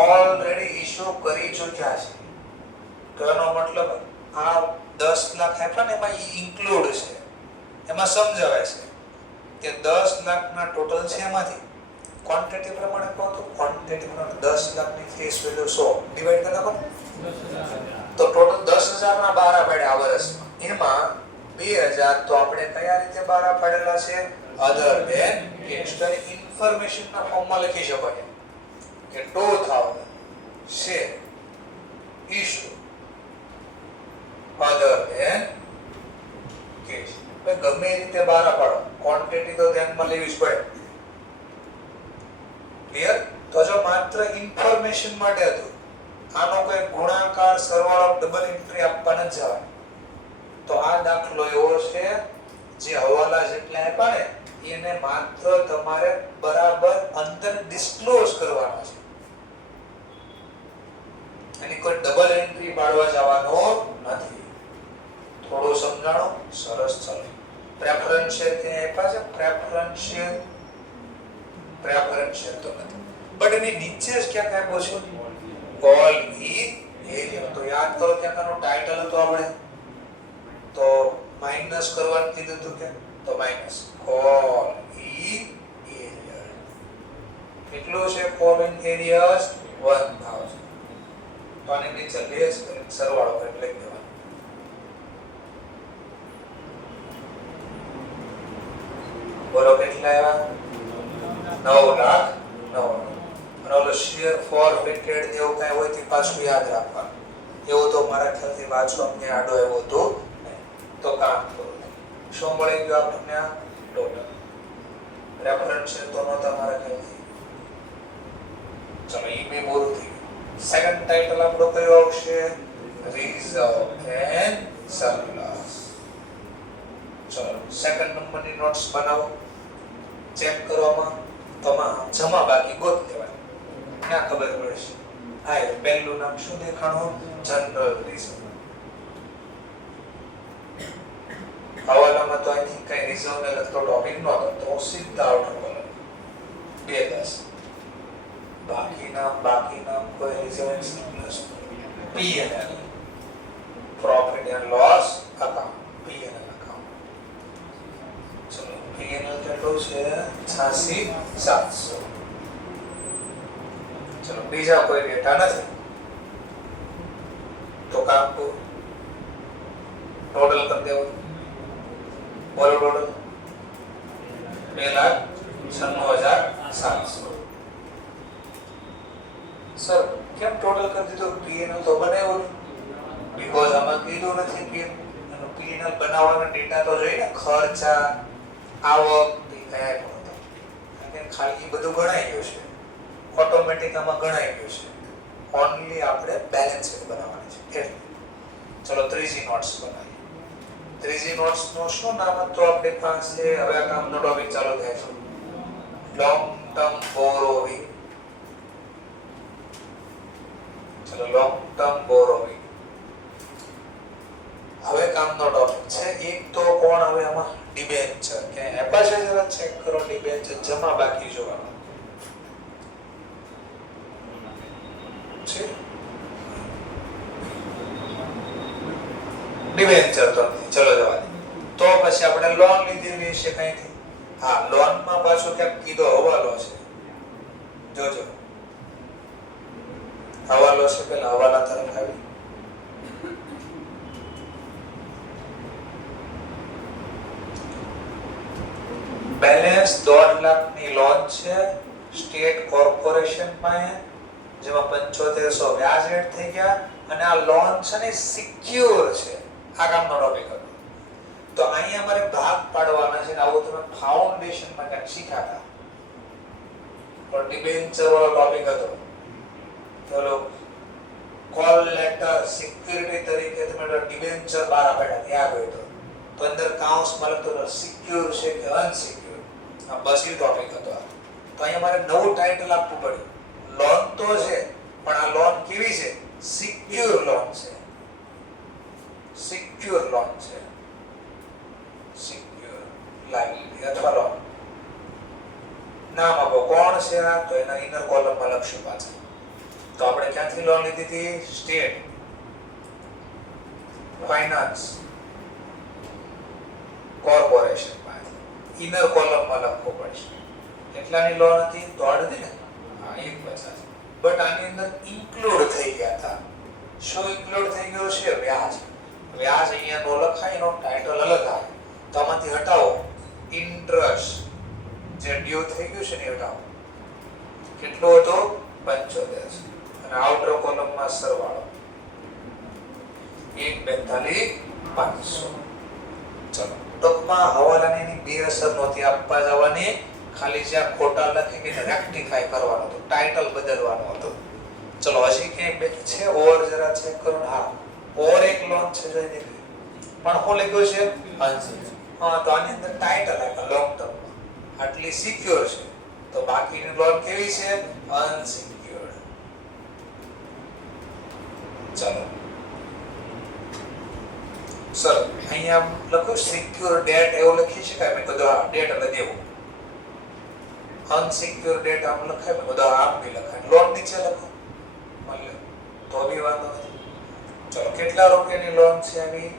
ઓલરેડી ઇશ્યુ કરી ચૂક્યા છે તો એનો મતલબ આ 10 લાખ આપ્યા ને એમાં ઇન્ક્લુડ છે એમાં સમજાવાય છે કે 10 લાખના ટોટલ છે એમાંથી ક્વોન્ટિટી પ્રમાણે કહો તો ક્વોન્ટિટી પ્રમાણે 10 લાખની ફેસ વેલ્યુ 100 ડિવાઈડ કરી નાખો તો ટોટલ 10000 ના 12 પાડ્યા આ વર્ષમાં એમાં 2000 તો આપણે કયા રીતે 12 પાડેલા છે અધર ધેન એક્સ્ટ્રા ઇન્ફોર્મેશન ના ફોર્મમાં લખી શકાય કે 2000 share issue other than cash ગમે રીતે 12 પાડો ક્વોન્ટિટી તો ધ્યાનમાં લેવી જ પડે ક્લિયર તો જો માત્ર ઇન્ફોર્મેશન માટે હતું આનો કોઈ ગુણાકાર સરવાળો ડબલ એન્ટ્રી આપવા ન જવાય તો આ દાખલો એવો છે જે હવાલા જેટલા આપ્યા ને એને માત્ર તમારે બરાબર અંદર ડિસ્ક્લોઝ કરવાનો છે એની કોઈ ડબલ એન્ટ્રી પાડવા જવાનો નથી થોડું સમજાણો સરસ ચાલો પ્રેફરન્સ શેર ત્યાં આપ્યા છે પ્રેફરન્સ શેર તો નથી બટ એની નીચે જ ક્યાંક આપ્યો છે કોલ ઈ એરિયમ તો યાદ કરો ત્યાંનો ટાઇટલ હતો આપણે તો માઈનસ કરવાનું કીધું હતું કે તો માઈનસ કોલ ઈ એરિયા કેટલું છે કોલ ઇન એરિયાસ 1000 તો આની નીચે લેસ કરી સરવાળો કરી લખી દેવાનો બોલો કેટલા આવ્યા 9 લાખ શેર ફોરફિટેડ એવું કઈ હોય તે પાછું યાદ રાખવાનું એવું તો મારા ખ્યાલથી વાંચવા અમને આડો આવ્યો હતો તો કામ કરો શું મળી ગયું આપણને આ ટોટલ રેફરન્સ છે તો નહોતા મારા ખ્યાલથી ચલો ઈ બે પૂરું થઈ ગયું સેકન્ડ ટાઇટલ આપણો કયો આવશે રિઝર્વ એન્ડ સરપ્લસ ચલો સેકન્ડ નંબરની નોટ્સ બનાવો ચેક કરવામાં તમામ જમા બાકી ગોત લેવાય ના ખબર પડશે આ પહેલું નામ શું દેખાણું જનરલ રિઝર્વ હવાલામાં તો આઈ થિંક કઈ રિઝર્વ ને લગતો ટોપિક નહોતો તો સીધા આઉટર કોલમ 210 બાકી નામ કોઈ reserve and surplus P&L profit and loss account, P&L account. ચલો P&L કેટલું છે? 86,700. ચલો બીજા કોઈ ડેટા નથી તો કામ પૂરું. ટોટલ કરી દેવું. બોલો ટોટલ 2,96,700. સર કેમ ટોટલ કરી દીધું? P&L તો બનાવ્યું બીકોઝ આમાં કીધું નથી P&L બનાવવાનો ડેટા તો જોઈએ ને, ખર્ચા, આવક, કયા પણ હતો. ખાલી બધું ગણાઈ ગયું છે, ઓટોમેટિક આમાં ગણાઈ ગયું છે. ઓનલી આપણે બેલેન્સ શીટ બનાવવાની છે એટલે. ચલો ત્રીજી નોટ્સ બનાવીએ. ત્રીજી નોટ્સ નું શું નામ હતું આપણી પાસે? હવે આ કામનો ટોપિક ચાલુ થાય છે, લોંગ ટર્મ બોરોવિંગ. ચલો લોંગ ટર્મ બોરોવિંગ હવે કામનો ટોપિક છે. એક તો કોણ હવે આમાં? ડિબેન્ચર. કે એપા છે જરા ચેક કરો. ડિબેન્ચર જમા બાકી જોવાનું છે. ડિબેન્ચર તો નથી. ચલો જવા દે. તો પછી આપણે લોન લીધેલી છે કઈથી? હા, લોન માં પાછો ક્યાંક કીધો હવાલો છે. જોજો હવાલો છે, પેલા હવાલા તરફ આવી. બેલેન્સ 1.5 લાખની લોન છે સ્ટેટ કોર્પોરેશન પાસે, જેમાં 7500 વ્યાજ એડ થઈ ગયા. અને આ લોન છે ને સિક્યોર છે. આ કામનો ટોપિક હતો. તો અહીંયા અમારે ભાગ પાડવાના છે. આવું તમે ફાઉન્ડેશનમાં ક્યાંક શીખ્યા હતા. પણ ડિબેન્ચર વાળો ટોપિક હતો. ચલો કોલ લેટર સિક્યુરિટી તરીકે તમે ડિબેન્ચર બહાર આપેલા યાદ હોય તો અંદર કાઉન્સમાં લખતો સિક્યોર છે કે અનસિક્યોર. આ બસ એ ટોપિક હતો. તો અહીંયા મારે નવું ટાઇટલ આપવું પડ્યું. લોન તો છે પણ આ લોન કેવી છે? સિક્યોર લોન છે. સિક્યોર લોન છે. સિક્યોર લાયબિલિટી અથવા લોન. નામ આપો કોણ છે આ? તો એના ઇનર કોલમમાં લખશું પાછળ. તો આપણે ક્યાંથી લોન લીધી હતી? સ્ટેટ ફાઇનાન્સ કોર્પોરેશન પાસે. ઇનર કોલમમાં લખવું પડશે. કેટલાની લોન હતી? તો અડધી ને? હા, 150. બટ આની અંદર ઇન્ક્લુડ થઈ ગયા હતા. શું ઇન્ક્લુડ થઈ ગયો છે? વ્યાજ. વ્યાજ અહીંયા નો લખાય, એનો ટાઇટલ અલગ આવે. તો આમાંથી હટાવો ઇન્ટરેસ્ટ, જે ડ્યુ થઈ ગયું છે ને હટાવો. કેટલો હતો? 75. અને આઉટર કોલમમાં સરવાળો 1,42,500. ચલો ટૂંકમાં હવાલાની એની બે અસર નહોતી આપવા જવાની. ખાલી જ્યાં ખોટા લખી કે રેક્ટિફાઈ કરવાનો હતો, ટાઇટલ બદલવાનો હતો. ચલો હજી ક્યાંય છે ઓર જરા ચેક કરો. હા, ઓર એક લોન છે જોઈ દેખી. પણ શું લખ્યું છે? અનસિક્યોર્ડ. હા, તો આની અંદર ટાઇટલ આપ્યા લોંગ ટર્મ. આટલી સિક્યોર છે તો બાકીની લોન કેવી છે? અનસિક્યોર્ડ. ચલો સર અહીંયા લખો સિક્યોર ડેટ એવું લખી શકાય? મેં કીધું હા, ડેટ એટલે દેવું. અનસિક્યોર ડેટ આમ લખાય? મેં કીધું આમ બી લખાય. લોન નીચે લખો મળે તો બી વાંધો નથી. ચલો કેટલા રૂપિયાની લોન છે આવી?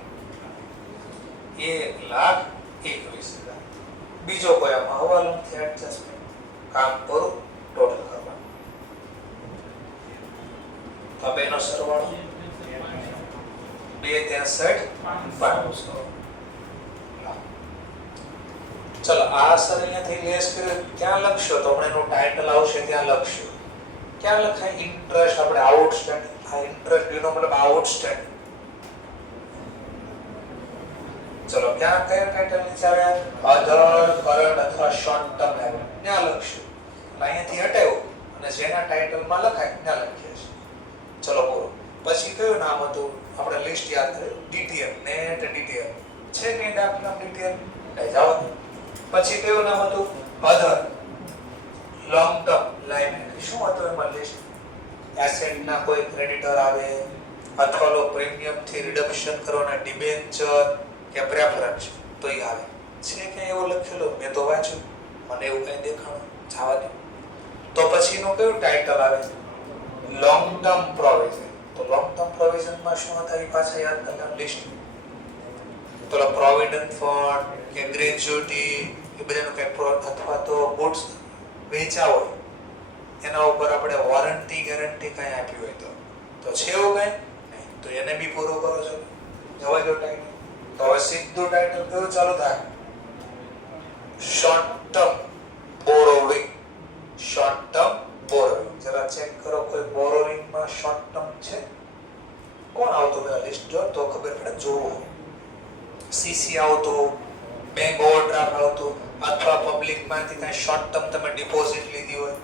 1,21,000. બીજો કોઈ આમાં હવાલો નથી. એડજસ્ટમેન્ટ કામ કરું ટોટલ કરવાનું. તો બેનો સરવાળો 2,63,500. ચલો આ સર અહીંયાથી લેસ કર્યો ક્યાં લખશો? તો આપણે એનું ટાઇટલ આવશે ત્યાં લખશું. ક્યાં લખાય? ઇન્ટરેસ્ટ. આપણે આઉટસ્ટેન્ડિંગ. આ ઇન્ટરેસ્ટ નો મતલબ આઉટસ્ટેન્ડિંગ. ચલો ક્યાં કયા ટાઇટલ નીચે આવ્યા? અધર, કરંટ અથવા શોર્ટ ટર્મ લાયબિલિટી. ત્યાં લખશું. અહીંયાથી હટાવ્યો અને જેના ટાઇટલમાં લખાય ત્યાં લખીએ છીએ. ચલો પૂરો. પછી કયું નામ હતું? આપણે લિસ્ટ યાદ કર્યું. ડીટીએલ, નેટ ડીટીએલ છે કે દાખલા ડીટીએલ લઈ જાવ. પછી કયું નામ હતું? અધર, લોંગ ટર્મ લાયબિલિટી. શું હતું એમાં લિસ્ટ? એસેટ ના કોઈ ક્રેડિટર આવે અથવા તો પ્રીમિયમ થી રિડક્શન કરવાના ડિબેન્ચર કે પ્રેફરન્સ તો એ આવે છે કે એવું લખેલું? મેં તો વાંચ્યું, મને એવું કઈ દેખાણું. જવા દો. તો પછીનું કયું ટાઇટલ આવે? Long term provision. તો લોંગ ટર્મ પ્રોવિઝનમાં શું હતા એ પાછા યાદ કરતા લિસ્ટ. તો પ્રોવિડન્ટ ફંડ કે ગ્રેચ્યુટી એ બધાનું કંઈક અથવા તો ગુડ્સ વેચા હોય એના ઉપર આપણે વોરંટી ગેરંટી કંઈ આપી હોય તો છે એવું કંઈ નહીં, તો એને બી પૂરું કરો છો. જવા દો ટાઈટલ. તો હવે સીધું ટાઈટલ કયું ચાલુ થાય? Short term borrowing. Short term borrowing. જરા ચેક કરો કોઈ બોરોવિંગ માં શોર્ટ ટર્મ છે? કોણ આવતું પેલા લિસ્ટ જો તો ખબર પડે. જોવો સીસી આવતું, બેંક ઓવરડ્રાફ્ટ આવતું, અથવા પબ્લિક માંથી કઈ શોર્ટ ટર્મ તમે ડિપોઝિટ લીધી હોય.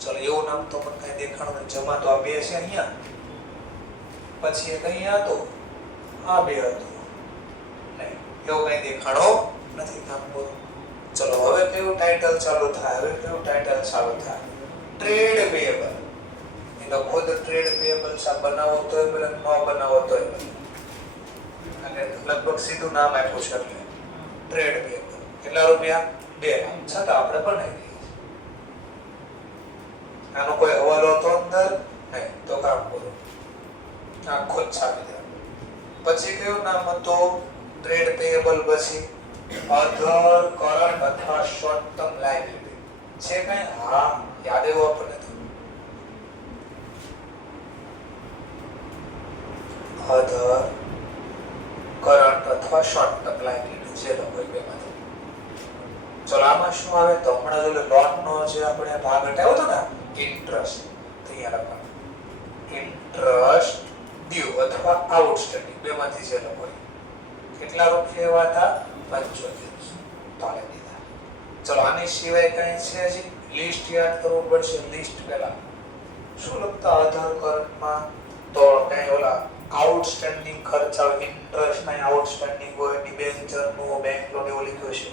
ચલો એવું નામ તો મને કઈ દેખાણું નથી. જમા તો આ બે છે અહીંયા, પછી એક અહીંયા હતું, આ બે હતું નહીં, એવું કઈ દેખાણો નથી. કામ બોલો. ચલો હવે કયું ટાઇટલ ચાલુ થાય? હવે કયું ટાઇટલ ચાલુ થાય? ટ્રેડ પેયેબલ. એનો ખુદ ટ્રેડ પેયેબલ બનાવો તોય બને, ન બનાવો તોય બને. અને લગભગ સીધું નામ આપ્યું છે એટલે ટ્રેડ પેયેબલ. કેટલા રૂપિયા? 2 લાખ. છતાં આપણે બનાવી દઈએ. આનો કોઈ હવાલો હતો અંદર નહીં, તો કામ કરો આ ખુદ છાપી દે. પછી કયું નામ હતું? ટ્રેડ પેયેબલ પછી અધર કરન્ટ અથવા શોર્ટ ટર્મ લાયબિલિટી છે કઈ? હા, યાદ એવું આપણને તો અધર કરન્ટ અથવા શોર્ટ ટર્મ લાયબિલિટી છે લોકો બેમાંથી. ચલો આમાં શું આવે? તો હમણાં જો લોન નો જે આપણે ભાગ હટાવ્યો હતો ને ઇન્ટરેસ્ટ, તો અહીંયા લખવાનું ઇન્ટરેસ્ટ ડ્યુ અથવા આઉટસ્ટેન્ડિંગ બેમાંથી જે લોકો કેટલા રૂપિયા હતા? 75. તાલે દીધા. ચલો આની સિવાય કઈ છે હજી? લિસ્ટ યાદ કરવું પડશે. લિસ્ટ પહેલા શું લખતા અધર કરન્ટમાં? તો કઈ ઓલા આઉટસ્ટેન્ડિંગ ખર્ચ આવે, ઇન્ટરેસ્ટ ના આઉટસ્ટેન્ડિંગ હોય, ડિબેન્ચર નું, બેંક લોન એવું લખ્યું છે,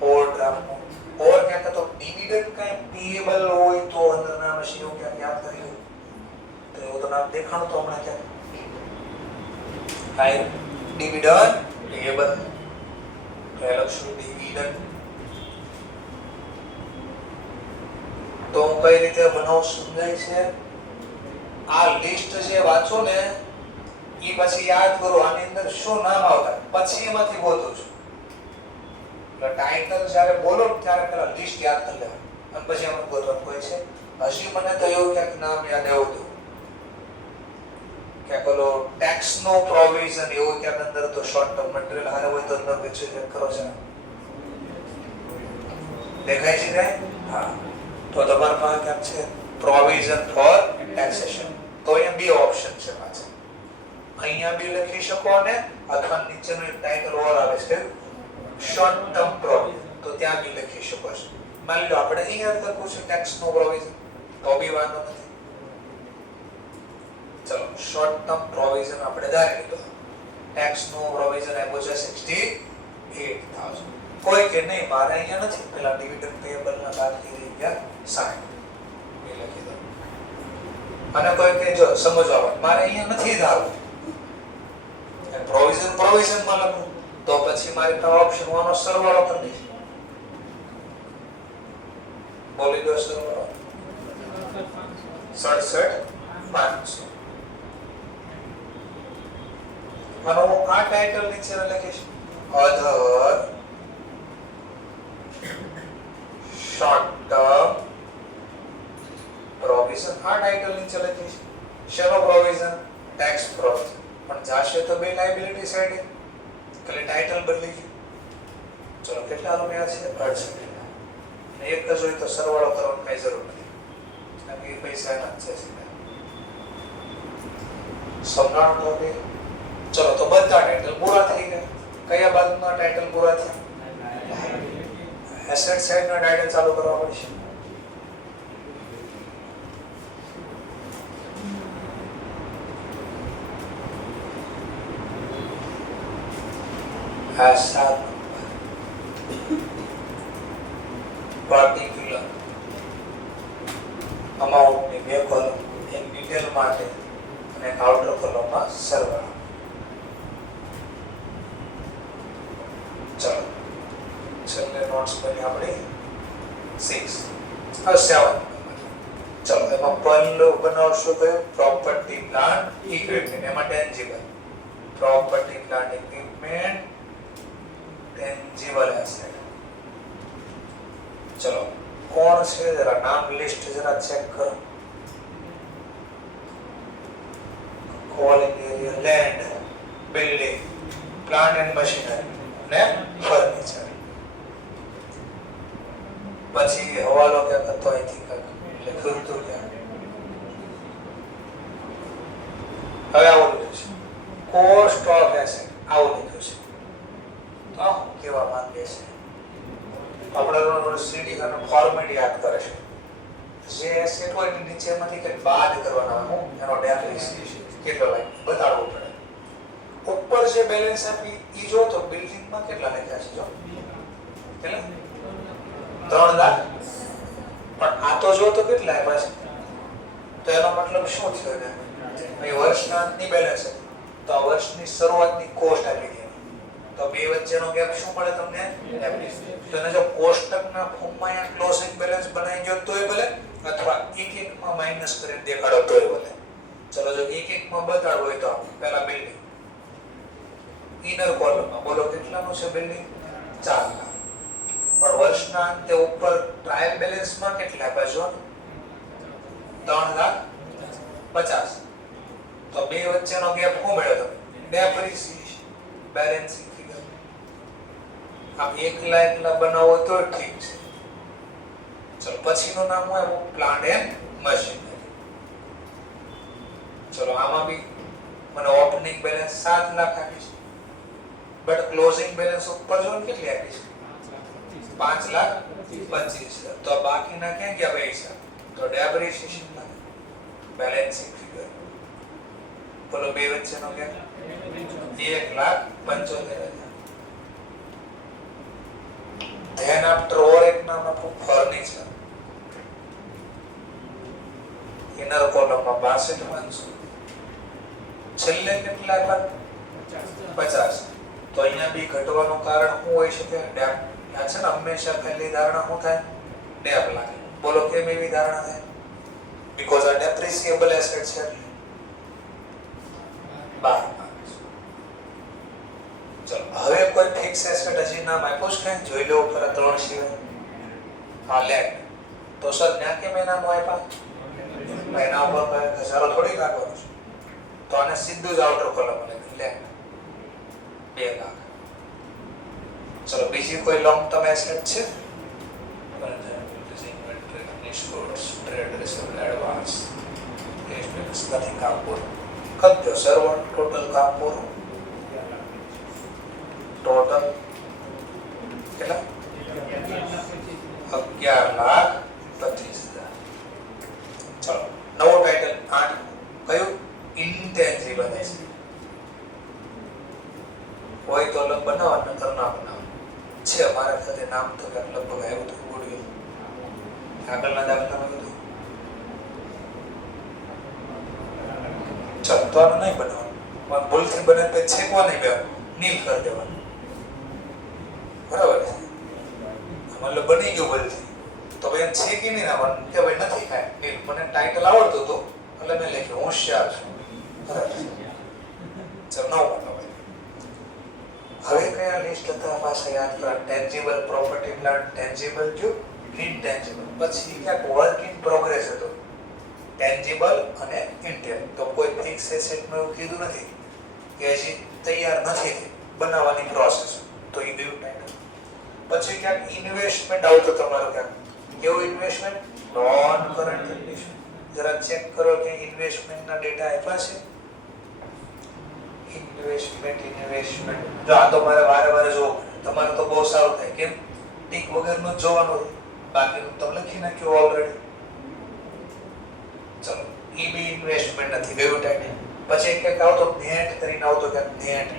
ઓવરડ્રાફ્ટ નું, ઓર ક્યાંક તો ડિવિડન્ડ કઈ પેયેબલ હોય તો અંદર નામ હશે એવું ક્યાંક યાદ કર્યું તો એવું તો નામ દેખાણું તો હમણાં ક્યાં કાઈ ડિવિડન્ડ પેયેબલ. લખશું ડિવિડન્ડ. તો હું કઈ રીતે બનાવું સમજાય છે? આ લિસ્ટ જે વાંચો ને ઈ પછી યાદ કરો આની અંદર શું નામ આવતા, પછી એમાંથી ગોતું છું. એટલે ટાઇટલ જ્યારે બોલો ત્યારે પેલા લિસ્ટ યાદ કરી લેવાનું અને પછી એમાં ગોતવાનું હોય છે. હજી મને તો એવું ક્યાંક નામ યાદ આવ્યું કે પેલો ટેક્સ નો પ્રોવિઝન એવું ક્યાંક અંદર તો શોર્ટ ટર્મ મટીરીયલ હારે હોય તો અંદર વેચી ચેક કરો છે. દેખાય છે કઈ? હા. તો તમારા પાસે ક્યાંક છે પ્રોવિઝન ફોર ટેક્સેશન. તો અહીંયા બે ઓપ્શન છે પાછા. અહીંયા બી લખી શકો અને અથવા નીચેનું એક ટાઇટલ ઓર આવે છે શોર્ટ ટર્મ પ્રોવિઝન, તો ત્યાં બી લખી શકો છો. માની લો આપણે અહીંયા લખવું છે ટેક્સ નો પ્રોવિઝન, તો બી વાંધો નથી. ચલો શોર્ટ ટર્મ પ્રોવિઝન આપણે ધારી લીધો. ટેક્સ નો પ્રોવિઝન આપ્યો છે 68000. કોઈ કે નહીં મારે અહીંયા નથી, પેલા ડિવિડન્ડ પેયેબલ ના બાકી રહી ગયા 60 એ લખી દો. અને કોઈ કે જો સમજવા મારે અહીંયા નથી ધારવું, પ્રોવિઝન માં લખું તો પછી મારી પાસે ઓપ્શન 1 નો સરવાળો કરી દઈશ. બોલી દો સરવાળો 67500. અને હું આ ટાઇટલ નીચે લખીશ અધર શોર્ટ ટર્મ પ્રોવિઝન. આ ટાઇટલ નીચે લખીશ શેનો પ્રોવિઝન? Tax provision. પણ જાશે તો બે લાયબિલિટી સાઈડ એટલે ટાઇટલ બદલી ગયું. ચલો કેટલા રૂપિયા છે? 68. એક જ હોય તો સરવાળો કરવાની કઈ જરૂર નથી, કારણ કે પૈસા એના જ છે સીધા. સમજાણું તો કે ચલો તો બધા ટાઇટલ પૂરા થઈ ગયા. કયા બાજુના ટાઇટલ પૂરા થયા? એસેટ સાઈડના ટાઇટલ ચાલુ કરવા પડશે. એસેટ પાર્ટિક્યુલર અમાઉન્ટની બે કોલમ, એક ડિટેલ માટે અને એક આઉટર કોલમમાં સરવાળો. ચલો છેલ્લે નોટ્સ બની આપણી 6 હવે 7. ચલો એમાં પહેલો બનાવશો કયો પ્રોપર્ટી પ્લાન્ટ ઇક્વિપમેન્ટ એમાં tangible property plant equipment tangible asset ચલો કોણ છે જરા નામ લિસ્ટ જરા ચેક કરો calling area land building plant and machinery ને ફર્નિચર પછી હવાલો કે હતો અહીંથી લખ્યું હતું કે હવે આવું લખ્યું છે કોસ્ટ ઓફ એસેટ આવું લખ્યું છે તો કેવા માંગે છે આપણે સીડી અને ફોર્મેટ યાદ કરે છે જે એસેટ હોય એની નીચેમાંથી કંઈક બાદ કરવાના હોય એનો ડેપ્રિસિએશન કેટલો લાગે બતાડવું પડે ઉપર જે બેલેન્સ આપી ઈ જો તો બિલ્ડિંગમાં કેટલા લખ્યા છે જો કેટલા 3 લાખ પણ આ તો જો તો કેટલા આપ્યા છે તો એનો મતલબ શું થયો ને ભાઈ વર્ષના અંતની બેલેન્સ છે તો આ વર્ષની શરૂઆતની કોસ્ટ આપી છે તો બે વચ્ચેનો ગેપ શું મળે તમને તો એને જો કોષ્ટકના ફોર્મમાં અહીંયા ક્લોઝિંગ બેલેન્સ બનાવી જો તોય ભલે અથવા એક એકમાં માઈનસ કરીને દેખાડો તોય ભલે ચલો જો એક એકમાં બતાડો હોય તો પહેલા બિલ્ડિંગ ઇનર કોલમમાં બોલો કેટલાનું છે બિલ્ડિંગ 4 લાખ પણ વર્ષના અંતે ઉપર ટ્રાયલ બેલેન્સમાં કેટલા આપ્યા છો 3,50,000 તો બે વચ્ચેનો ગેપ શું મળ્યો તમને ડેપ્રિસિએશન બેલેન્સિંગ ફિગર આમ 1 લાખ બનાવો તો ઠીક છે ચલો પછીનું નામ હોય પ્લાન્ટ એન્ડ મશીનરી ચલો આમાં બી મને ઓપનિંગ બેલેન્સ 7 લાખ આપી છે બટ ક્લોઝિંગ બેલેન્સ ઉપર જો કેટલી આપી છે 5,25,000 તો બાકીના ક્યાં ગયા પૈસા તો ડેપ્રિસિએશન લાગે બેલેન્સિંગ ફિગર બોલો બે વચ્ચેનો ગેપ 1,75,000 ધેન આફ્ટર ઓર એક નામ આપણું ફર્નિચર ઇનર કોલમમાં 62,500 છેલ્લે કેટલા આપ્યા 50 તો અહીંયા બી ઘટવાનું કારણ શું હોઈ શકે ડેપ આ છે ને હંમેશા પહેલી ધારણા શું થાય ડેપ લાગે બોલો કેમ એવી ધારણા થાય બીકોઝ આ ડેપ્રિસિએબલ એસેટ છે બાર ચલો હવે કોઈ ફિક્સ એસેટ હજી નામ આપ્યું છે કે જોઈ લો ઉપર 3 સિવાય હા લેન્ડ તો સર ન્યા કેમ એના નો આપ્યા એના ઉપર ઘસારો થોડી નાખવાનો છે તો આને સીધું જ આઉટર કોલમ લખી લેન્ડ 2 લાખ ચલો બીજી કોઈ લોંગ ટર્મ એસેટ છે trade receivable advance cash balance નથી કામ પૂરું કદ્યો સર્વર ટોટલ કામ પૂરું ટોટલ કેટલા 11,25,000 ચલો નવો ટાઇટલ 8 કયું ઇન્ટેન્જિબલ એસેટ હોય તો લગ બનાવવા નકર ના બનાવ છે અમારા ખાતે નામ તો લગભગ આવ્યું હતું ગુડવિલ આગળના દાખલામાં હતું ચલો તો આનું નહીં બનાવવાનું ભૂલથી બને તો છેકવા નહીં બે નીલ કરી દેવાનું બરાબર મતલબ બની ગયું ભૂલથી તો ભાઈ છેકી નહીં નાખવાનું કે ભાઈ નથી કાંઈ નીલ મને ટાઇટલ આવડતું હતું એટલે મેં લખ્યું હોશિયાર છું બરાબર ચલો નવ બનાવો હવે કયા લિસ્ટ હતા પાછા યાદ કરા ટેન્જિબલ પ્રોપર્ટી પ્લાન્ટ ટેન્જિબલ જો ઇનટેન્જિબલ પછી ક્યાંક વર્ક ઇન પ્રોગ્રેસ હતો ટેન્જિબલ અને ઇનટેન્જિબલ તો કોઈ ફિક્સ એસેટ નું એવું કીધું નથી કે હજી તૈયાર નથી બનાવવાની પ્રોસેસ તો એ ગયું ટાઇટલ પછી ક્યાંક ઇન્વેસ્ટમેન્ટ આવતો તમારો ક્યાંક કેવું ઇન્વેસ્ટમેન્ટ નોન કરન્ટ કન્ડિશન જરા ચેક કરો કે ઇન્વેસ્ટમેન્ટના ડેટા આપ્યા છે ઇન્વેસ્ટમેન્ટ જો આ તો મારે વારે જો તમારે તો બહુ સારું થાય કેમ ટીક વગરનું જ જોવાનું બાકીનું તમે લખી નાખ્યું ઓલરેડી ચલો ઈ બી ઇન્વેસ્ટમેન્ટ નથી ગયું ટાઈમ પછી એક આવતો નેટ કરીને આવતો કે નેટ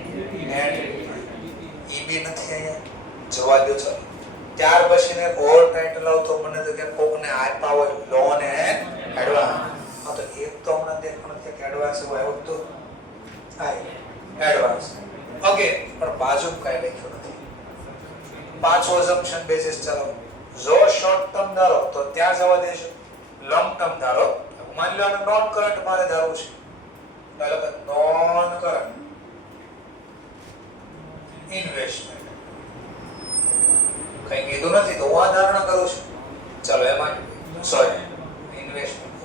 ઈ બી નથી અહીંયા જવા દો ચલો ત્યાર પછી ને ઓર ટાઇટલ આવતો મને તો કે કોકને આપ્યા હોય લોન એન્ડ એડવાન્સ આ તો એક તો હમણાં દેખવાનું કે એડવાન્સ એવું આવ્યું તો આય એડવાન્સ ઓકે પણ બાજુ કાઈ લખ્યું નથી પાછો અઝમ્પશન બેસિસ ચાલો જો શોર્ટ ટર્મ ધારો તો ત્યાં જવા દેશો લોંગ ટર્મ ધારો, માની લો નોન કરંટ મારે ધારવું છે, એટલે કે નોન કરંટ ઇન્વેસ્ટમેન્ટ. કઈ કીધું નથી તો હું આ ધારણા કરું છું. ચલો એમાં sorry investment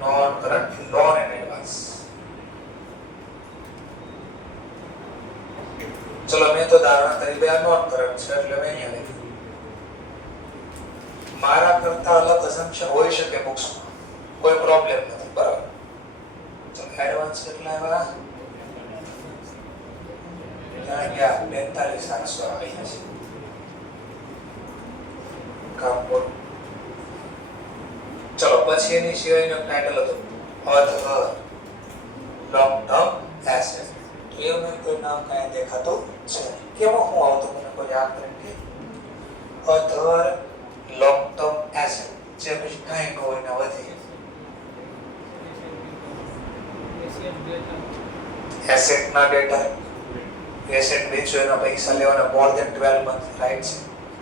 non current loan and advance. ચલો મેં તો ધારણા કરી બે નોન કરંટ છે એટલે મેં અહીંયા લખ્યું. મારા કરતા અલગ અસમ્પશન હોઈ શકે બુક્સમાં, કોઈ પ્રોબ્લેમ નથી, બરાબર. ચલો એડવાન્સ કેટલા આવ્યા? ત્યાં ગયા 45800 આવ્યા છે. કામ બોલ. ચલો પછી એની સિવાયનું ટાઇટલ હતું અધર લોંગ ટર્મ એસેટ. એવું કોઈ નામ કાંઈ દેખાતું છે કેમાં હું આવતું મને કોઈ યાદ નથી. અધર લોંગ ટર્મ એસેટ જે પછી કાંઈ ન હોય ને વધી એસેટ ના ડેટા, એસેટ વેચો એના પૈસા લેવાના મોર ધેન 12 મંથ રાઈટ છે.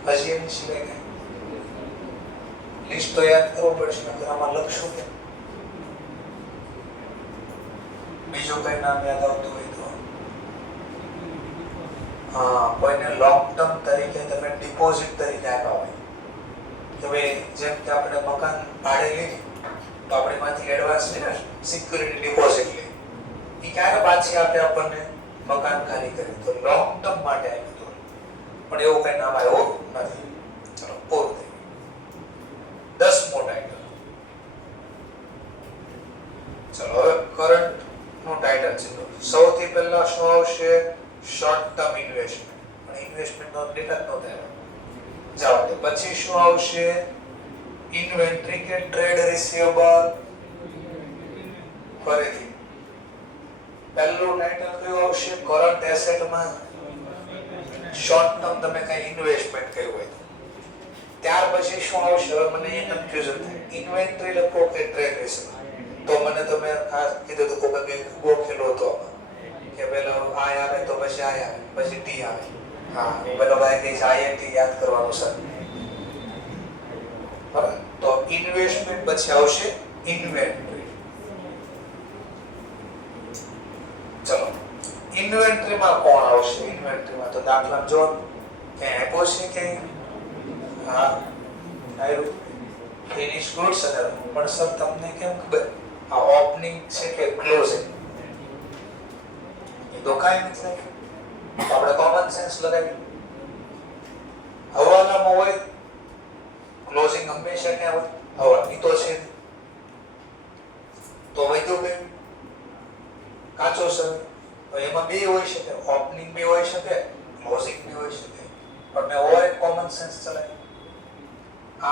હજી એની સિવાય કઈ લિસ્ટ તો યાદ કરવું પડશે નકર આમાં લખશું કે બીજું કઈ નામ યાદ આવતું હોય તો. હા, કોઈને લોંગ ટર્મ તરીકે તમે ડિપોઝિટ તરીકે આપ્યા હોય કે ભાઈ જેમ કે આપણે મકાન ભાડે લીધી તો આપણે માંથી એડવાન્સ લઈને સિક્યુરિટી ડિપોઝિટ લઈએ, એ ક્યારે પાછી આપે આપણને? મકાન ખાલી કરે તો લોંગ ટર્મ માટે આપ્યું હતું, પણ એવું કઈ નામ આવ્યું નથી. ચલો પૂરું થઈ ગયું. 10મો ટાઇટલ. ચલો હવે કરંટ નું ટાઇટલ છે. સૌથી પહેલા શું આવશે? Short term investment. પણ ઇન્વેસ્ટમેન્ટ નો ડેટા જ નહોતો આવ્યો. જાવ તો પછી શું આવશે? ઇન્વેન્ટરી કે ટ્રેડ રિસીવેબલ. ફરીથી પહેલું ટાઇટલ કયું આવશે? કરંટ એસેટ માં શોર્ટ ટર્મ તમે કઈ ઇન્વેસ્ટમેન્ટ કર્યું હોય. ત્યાર પછી શું આવશે? હવે મને એ કન્ફ્યુઝન થાય. ઇન્વેન્ટરી લખો કે ટ્રેડ રિસીવેબલ? તો મને તમે ખાસ કીધું તો કોઈ કઈ ગોખેલો હતો કે પેલો આ આવે તો પછી આ આવે પછી ટી આવે. હા, પેલો ભાઈ કઈ આઈએનટી યાદ કરવાનું સર. બરાબર, તો ઇન્વેસ્ટમેન્ટ પછી આવશે ઇન્વેન્ટરી. ચલો ઇન્વેન્ટરીમાં કોણ આવશે? ઇન્વેન્ટરીમાં તો દાખલા જો કે આપ્યો છે કે હા આવ્યું ફિનિશ ગુડ્સ અને પણ સર તમને કેમ ખબર આ ઓપનિંગ છે કે ક્લોઝિંગ? એ તો કાઈ નથી. આપણે કોમન સેન્સ લગાવી હવાલામાં હોય ક્લોઝિંગ હંમેશા ક્યાં હોય? હવાની તો છે તો વધ્યું કે કાચો સમય તો એમાં બે હોઈ શકે, ઓપનિંગ બી હોઈ શકે ક્લોઝિંગ બી હોઈ શકે. પણ મેં ઓર એક કોમન સેન્સ ચલાવી.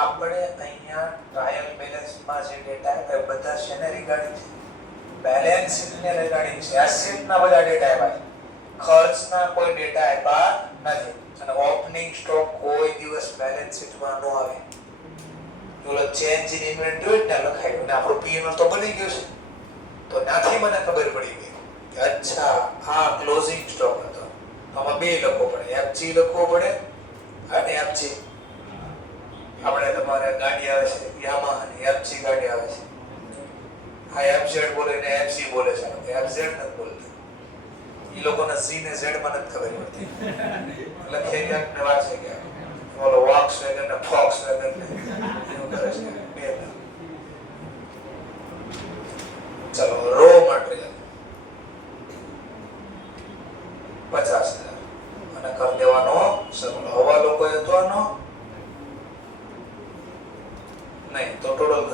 આપણે અહીંયા ટ્રાયલ બેલેન્સમાં જે ડેટા એ બધા શેને રિગાર્ડિંગ છે? બેલેન્સ શીટને રિગાર્ડિંગ છે. એસેટના બધા ડેટા આપ્યા છે, ખર્ચના કોઈ ડેટા આપ્યા નથી. અને ઓપનિંગ સ્ટોક કોઈ દિવસ બેલેન્સ શીટમાં ન આવે. ઓલો ચેન્જ ઇન ઇન્વેન્ટરી ને લખાયું ને આપણો પીએનએલ તો બની ગયો છે. તો ત્યાંથી મને ખબર પડી ગઈ કે અચ્છા આ ક્લોઝિંગ સ્ટોક હતો. આમાં બે લખવો પડે, એફજી લખવો પડે અને એફજી. આપણે તમારે ગાડી આવે છે યામાહાની એફજી ગાડી આવે છે. આ એફઝેડ બોલે ને એફજી બોલે છે, એફઝેડ નથી બોલતા. એ લોકોના સી ને ઝેડ માં નથી ખબર પડતી. લખે ક્યાંક ને વાંચે ક્યાંક. બોલો વોક્સ વેગન ને ફોક્સ વેગન ને એવું કરે છે બે. ચલો રો મટીરીયલ 50,000 અને કર દેવાનો સગવડ. હવા લોકો હતો આનો નહીં તો ટોટલ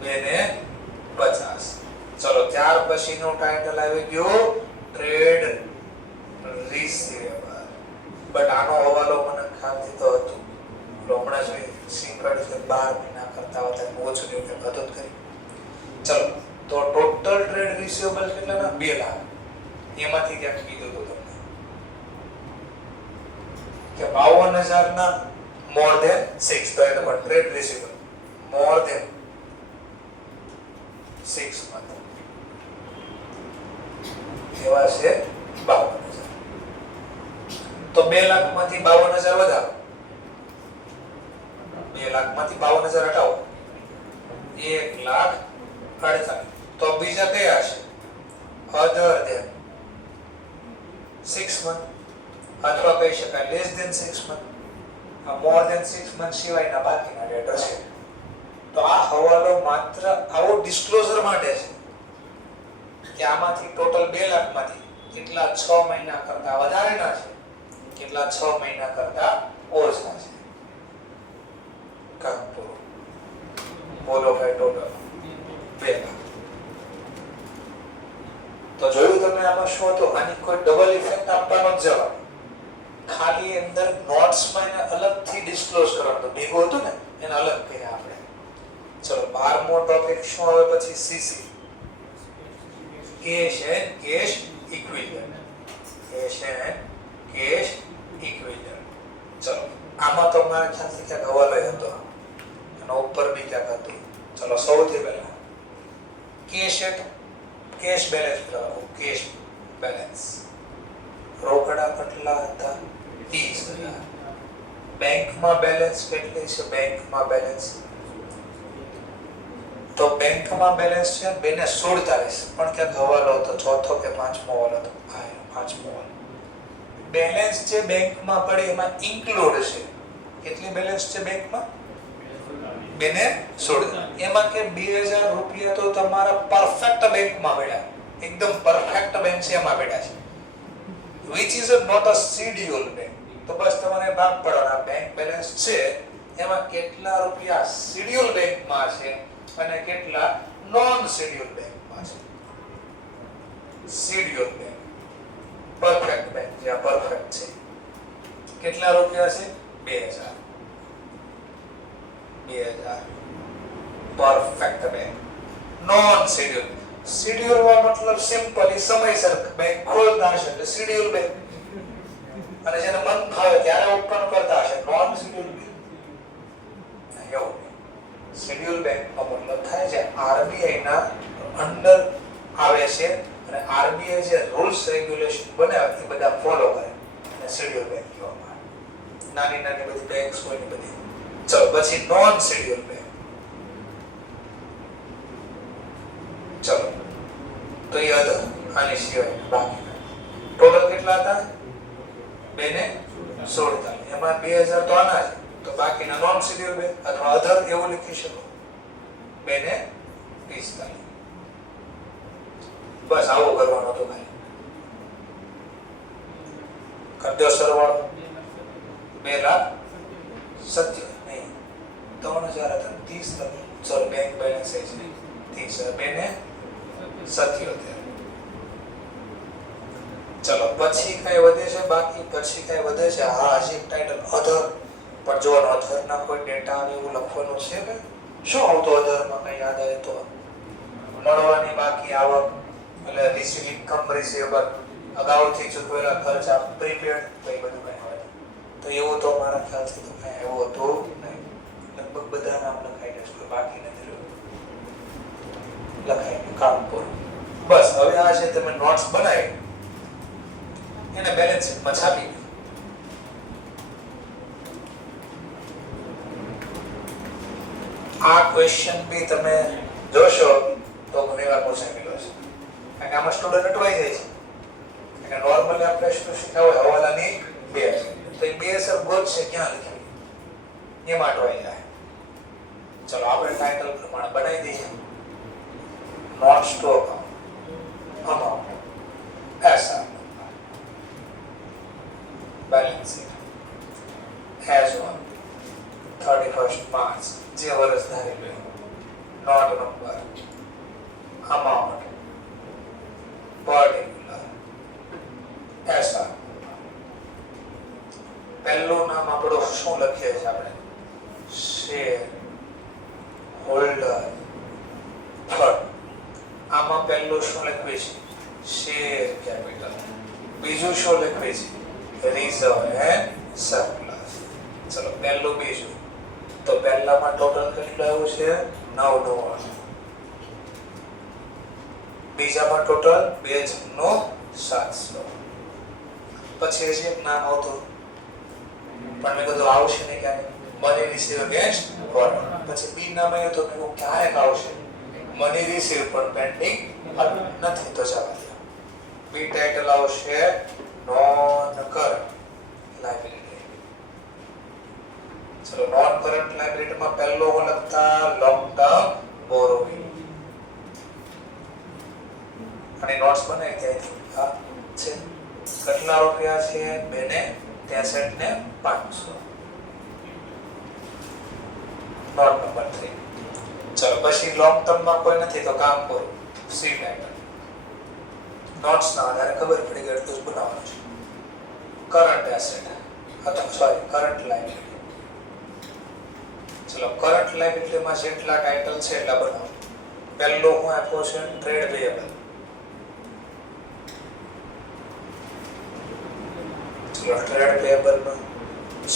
2 ને 50. ચલો ત્યાર પછીનો ટાઇટલ આવી ગયો ટ્રેડ રિસીવેબલ. બટ આનો હવાલો મને ખ્યાલથી તો હતું હમણાં જ સિંગડ 12 મહિના કરતા વધારે ઓછું જેવું કંઈક હતું જ કરી. ચલો તો ટોટલ ટ્રેડ રિસીવેબલ કેટલાના? 2 લાખ. એમાંથી ક્યાંક કીધું હતું તમને કે 52,000 ના મોર ધેન 6 તો એટલે trade receivable more than 6 month એવા છે 52,000. તો 2 લાખ માંથી 52,000 વધારો, 2 લાખ માંથી 52,000 હટાવો 1,48,000. તો બીજા કયા છે? other than 6 month અથવા કહી શકાય less than 6 month. more than 6 month સિવાયના બાકીના ડેટા છે. તો આ હવાલો માત્ર આવો ડિસ્ક્લોઝર માટે છે કે આમાંથી ટોટલ 2 લાખમાંથી કેટલા 6 મહિના કરતા વધારેના છે, કેટલા 6 મહિના કરતા ઓછા છે. કામ પૂરું. બોલો ભાઈ ટોટલ 2 લાખ. તો જોયું તમે આમાં શું હતું? આની કોઈ ડબલ ઇફેક્ટ આપવાનો જ જવાબ. ખાલી અંદર નોટ્સમાં એને અલગથી ડિસ્ક્લોઝ કરવાનું ભેગું હતું ને એને અલગ કર્યા આપણે. ચલો 12મો ટોપિક શું આવે પછી? CC, cash and cash equivalent. Cash and cash equivalent. ચલો આમાં તો મારા ખ્યાલથી ક્યાંક હવાલો હતો, એનો ઉપર બી ક્યાંક હતું. ચલો સૌથી પહેલા કેશ એટ કેશ બેલેન્સ લખો. કેશ બેલેન્સ રોકડા કેટલા હતા? 30,000. બેંકમાં બેલેન્સ કેટલી છે? બેંકમાં બેલેન્સ તો બેંકમાં બેલેન્સ છે 247, પણ ક્યાંક હવાલો હતો ચોથો કે પાંચમો હવાલો હતો. હા, પાંચમો હવાલો. બેલેન્સ જે બેંકમાં પડે એમાં ઇન્ક્લુડ છે. કેટલી બેલેન્સ છે બેંકમાં? 216. એમાં કે 2000 રૂપિયા તો તમારા પરફેક્ટ બેંકમાં પડ્યા, એકદમ પરફેક્ટ બેંક છે એમાં પડ્યા છે. which is not a schedule bank. તો બસ તમારે ભાગ પાડવાના. બેંક બેલેન્સ છે એમાં કેટલા રૂપિયા શેડ્યુલ બેંકમાં છે અને કેટલા નોન શેડ્યુલ બેંકમાં છે. શેડ્યુલ બેંક પરફેક્ટ બેંક જ્યાં પરફેક્ટ છે કેટલા રૂપિયા છે? 2000. Perfect bank. Non schedule, schedule માં મતલબ સિમ્પલી સમયસર બેંક ખોલતા હશે એટલે શેડ્યુલ બેંક, અને જેને મન ફાવે ત્યારે ઓપન કરતા હશે નોન શેડ્યુલ બેંક. એવું શેડ્યુલ બેંક નો મતલબ થાય છે આરબીઆઈ ના અંડર આવે છે અને આરબીઆઈ જે રૂલ્સ રેગ્યુલેશન બનાવે એ બધા ફોલો કરે અને શેડ્યુલ બેંક કહેવામાં આવે. નાની નાની બધી બેંક્સ હોય ને બધી. ચલો પછી નોન શેડ્યુલ બેંક. ચલો તો એ અધર, આની સિવાય બાકી ટોટલ કેટલા હતા? 216. એમાં 2000 તો આના છે, તો બાકીના નોન શેડ્યુલ બેંક અથવા અધર એવું લખી શકો. 245. બસ આવો કરવાનો તો ભાઈ. કરી દો સરવાળો. 2,70,000 નહીં 3,000 હતા 30,000. ચલો બેંક બેલેન્સ છે 30,000. 2,77. ચલો પછી કઈ વધે છે? બાકી પછી કઈ વધે છે? હા, હજી ટાઇટલ અધર. પણ જો અધર ના કોઈ ડેટા આવે એવું લખવાનું છે કે શું આવતો અધર માં? કઈ યાદ આવે તો મળવાની બાકી આવક એટલે રિસીવ ઇન્કમ રિસીવેબલ, અગાઉથી ચૂકવેલા ખર્ચા, પ્રીપેડ, કઈ બધું કઈ હોય તો એવું તો મારા ખ્યાલથી તો કઈ એવું હતું નહીં. લગભગ બધા નામ લખાઈ જશે, બાકી નથી લખાઈ. કામ પૂરું. બસ હવે આ છે તમે નોટ્સ બનાવી એને બેલેન્સ શીટમાં છાપી દો. આ ક્વેશ્ચન બી તમે જોશો તો ઘણી વાર પૂછાયેલો છે, કારણ કે આમાં સ્ટુડન્ટ અટવાઈ જાય છે. કારણ કે નોર્મલી આપણે શું શીખ્યા હોય હવાલાની બે તો એ બે સર ગોત છે ક્યાં લખી એમાં અટવાઈ જાય. ચલો આપણે ટાઇટલ પ્રમાણે બનાવી દઈએ. Notes to account amount SR balance sheet as on 31st March જે વર્ષ ધારી લો. Note number, amount, particular, SR. પહેલું નામ આપણું શું લખીએ છીએ આપણે? Share holder fund. આમાં પહેલું શું લખીએ છીએ? Share capital. બીજું શું લખીએ છીએ? reserve and surplus. ચલો પહેલું બીજું તો પહેલામાં ટોટલ કેટલું આવ્યું છે? 9,99. બીજામાં ટોટલ 2,700. પછી હજી એક નામ આવતું પણ મેં કીધું આવશે ને ક્યારે મની રિસીવ અગેન્સ્ટ વોરંટ. પછી બી નામ આવ્યું તો મેં ક્યારેક આવશે મની રિસીવ પણ પેન્ડિંગ નથી તો જવા દો. બી ટાઇટલ આવશે નોન કરન્ટ લાયબિલિટી. ચલો નોન કરન્ટ લાયબિલિટી માં પહેલો લખતા લોંગ ટર્મ બોરોઇંગ. અને નોટ્સ બનાવી ત્યાંથી આ છે કેટલા રૂપિયા છે બેને 63 ને 500. Note number 3. ચલો પછી લોંગ ટર્મ માં કોઈ નથી તો કામ કરો સી ટાઇટલ. નોટ્સ ના આધારે ખબર પડી ગઈ એટલું જ બનાવવાનું છે. કરંટ એસેટ અથવા સોરી કરંટ લાયબિલિટી. ચલો કરંટ લાયબિલિટી માં જેટલા ટાઇટલ છે એટલા બનાવો. પહેલો હું આપ્યો છે ટ્રેડ પેયેબલ. ચલો ટ્રેડ પેયેબલ માં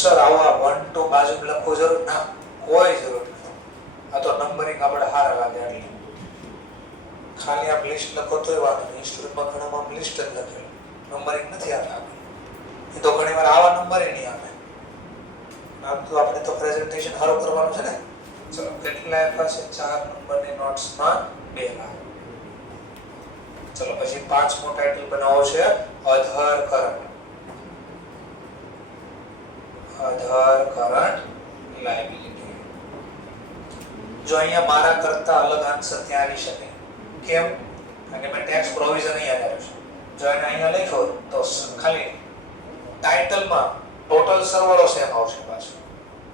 સર આવા 1 2 બાજુ લખો જરૂર ના કોઈ જરૂર નથી. આ તો નંબરિંગ આપણે હારા લાગે એટલે ખાલી આપ લિસ્ટ લખો તોય વાંધો નહીં. ઇન્સ્ટ્રુમેન્ટમાં ઘણામાં લિસ્ટ જ લખેલું નંબરિંગ નથી આવતા. એ તો ઘણીવાર આવા નંબર નહીં આવે. આમ તો આપણે તો પ્રેઝન્ટેશન સારું કરવાનું છે ને. ચલો કેટલા આપ્યા છે 4 નંબરની નોટ્સમાં 2 લાખ. ચલો પછી પાંચમો ટાઇટલ બનાવો છે અધર કરંટ. અધર કરંટ લાયબિલિટી. જો અહીંયા મારા કરતા અલગ આન્સર ત્યાં આવી શકે. કેમ? કારણ કે મેં ટેક્સ પ્રોવિઝન અહીંયા કર્યું છે. જો એને અહીંયા લખ્યો તો ખાલી ટાઇટલમાં ટોટલ સરવાળો સેમ આવશે પાછો.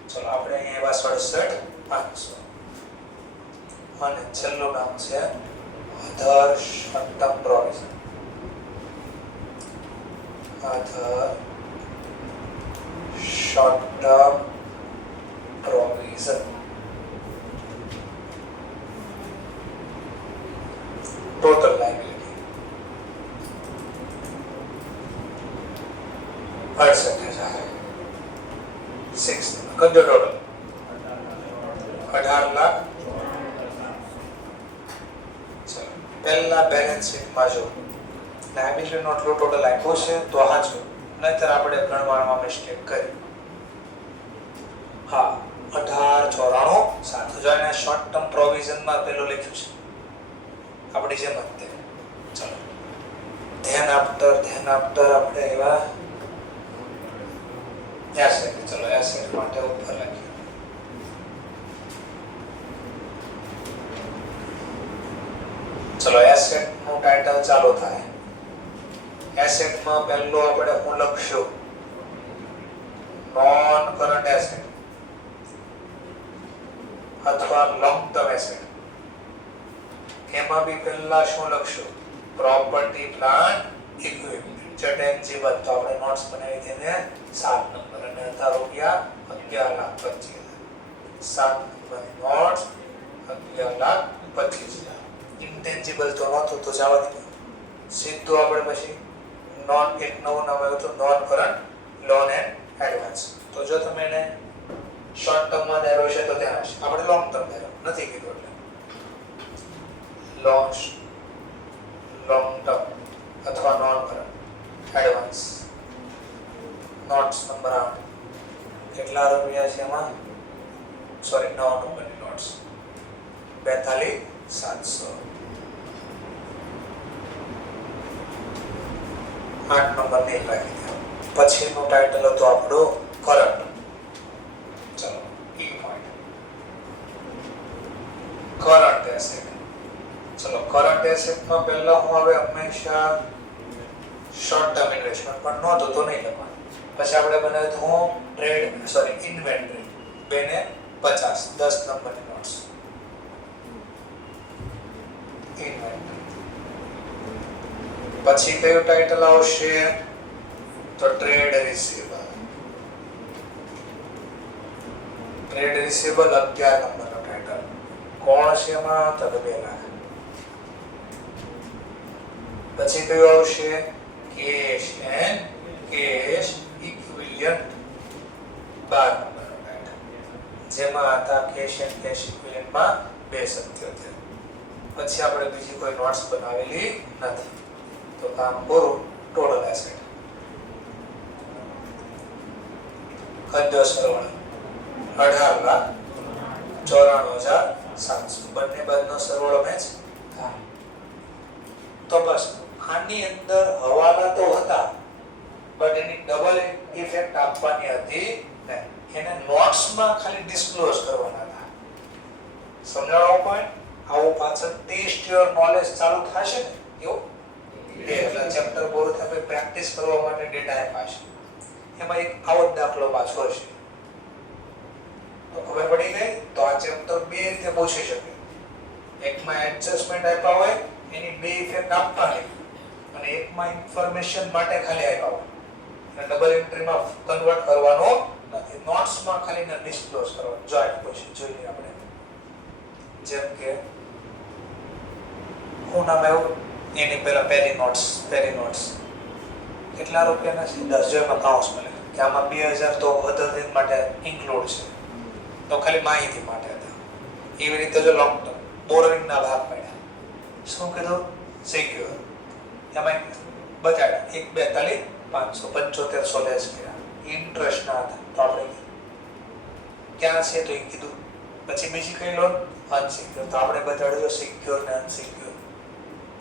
ચલો આપણે અહીંયા એવા 67 500. અને છેલ્લું નામ છે other short term provision. Other short term provision. total liability 68,000 કદો ટોટલ 18 લાખ. ચલો પહેલા બેલેન્સ શીટ માં જો લાયબિલિટી નો ટોટલ આપ્યો છે તો હાચું, નહીતર આપણે ગણવામાં મિસ્ટેક કરી. હા 1894 7 જો એને શોર્ટ ટર્મ પ્રોવિઝન માં પેલું લખ્યું છે આપણી જેમ જ તે. ચલો ધ્યાન આપતર આપણે એવા એસેટ. ચલો એસેટ માટે ઉપર લખીએ. ચલો એસેટ નું ટાઇટલ ચાલુ થાય. એસેટ માં પહેલો આપણે હું લખશું નોન કરન્ટ એસેટ અથવા લોંગ ટર્મ એસેટ. એમાં બી પહેલા શું લખશું પ્રોપર્ટી પ્લાન્ટ ઇક્વિપમેન્ટ. જે ટેન્જિબલ તો આપણે નોટ્સ બનાવી તેને 7 નંબર અને હતા રૂપિયા 11,25,000. 7 નંબરની નોટ્સ 11,25,000. ઇન્ટેન્જિબલ તો નહોતું તો જવા દીધું. સીધું આપણે પછી નોન એક નવું નામ આવ્યું તો non current loan and advance. તો જો તમે એને શોર્ટ ટર્મ માં ધાર્યો છે તો ત્યાં હશે. આપણે લોંગ ટર્મ ધાર્યો નથી કીધું એટલે લોંગ ટર્મ અથવા non current advance. Notes number 8 કેટલા રૂપિયા છે એમાં? સોરી 9 નંબરની નોટ્સ 42,700. 8 નંબર નહીં લખી દો. પછીનું ટાઇટલ હતું આપણું કરંટ. ચલો ઈ પોઈન્ટ કરંટ એસેટ. ચલો કરંટ એસેટ માં પહેલા હું હવે હંમેશા શોર્ટ ટર્મ ઇન્વેસ્ટમેન્ટ પણ નહોતું તો નહીં લખવાનું. પછી આપણે બનાવ્યું તો હું ઇન્વેન્ટરી બેને 50 10 નંબરની નોટ્સ. ઇન્વેન્ટરી પછી કયું ટાઇટલ આવશે તો ટ્રેડ રિસીવેબલ. ટ્રેડ રિસીવેબલ 11 નંબરનો ટાઇટલ. કોણ છે એમાં તો 2 લાખ. પછી કયું આવશે કેશ એન્ડ કેશ ઇક્વિવેલન્ટ 12 નંબરનો ટાઇટલ. જેમાં હતા કેશ એન્ડ કેશ ઇક્વિવેલન્ટ માં 277. પછી આપણે બીજી કોઈ નોટ્સ બનાવેલી નથી તો કામ પૂરું. ટોટલ એસેટ કદ સરવાળો 18,94,700 બંને બાજુનો સરવાળો મેચ થાય. તો બસ આની અંદર હવાલા તો હતા બટ એની ડબલ ઇફેક્ટ આપવાની હતી નહીં. એને નોટ્સમાં ખાલી ડિસ્ક્લોઝ કરવાના હતા. સમજાણો પોઈન્ટ? આવું પાછળ ટેસ્ટ યોર નોલેજ ચાલુ થશે ને એવું એટલે ચેપ્ટર પૂરું થાય પછી પ્રેક્ટિસ કરવા માટે ડેટા આપ્યા છે. એમાં એક આવો જ દાખલો પાછો હશે તો ખબર પડી ગઈ. તો આ ચેપ્ટર બે રીતે પૂછી શકે. એકમાં એડજસ્ટમેન્ટ આપ્યા હોય એની બે ઇફેક્ટ આપવાની અને એકમાં ઇન્ફોર્મેશન માટે ખાલી આપ્યા હોય અને ડબલ એન્ટ્રીમાં કન્વર્ટ કરવાનો નથી. નોટ્સમાં ખાલી ને ડિસ્ક્લોઝ કરવાનો. જો આ ક્વેશ્ચન જોઈએ આપણે. જેમ કે હું નામ આવ્યું એની પહેલા પેરી નોટ્સ કેટલા રૂપિયાના છે? 10,000 માં કાઉન્સ મળે કે આમાં 2,000 તો અધર થિંગ માટે ઇન્ક્લુડ છે તો ખાલી માહિતી માટે હતા. એવી રીતે જો લોંગ ટર્મ બોરોઇંગ ના ભાગ પડ્યા. શું કીધું? સિક્યોર. એમાં બતાડ્યા 1, 42, 500, 7500 લેસ કર્યા. ઇન્ટરેસ્ટ ના હતા તો આપણે ક્યાં છે તો એ કીધું. પછી બીજી કઈ લોન? અનસિક્યોર. તો આપણે બતાડ્યું સિક્યોર ને unsecure.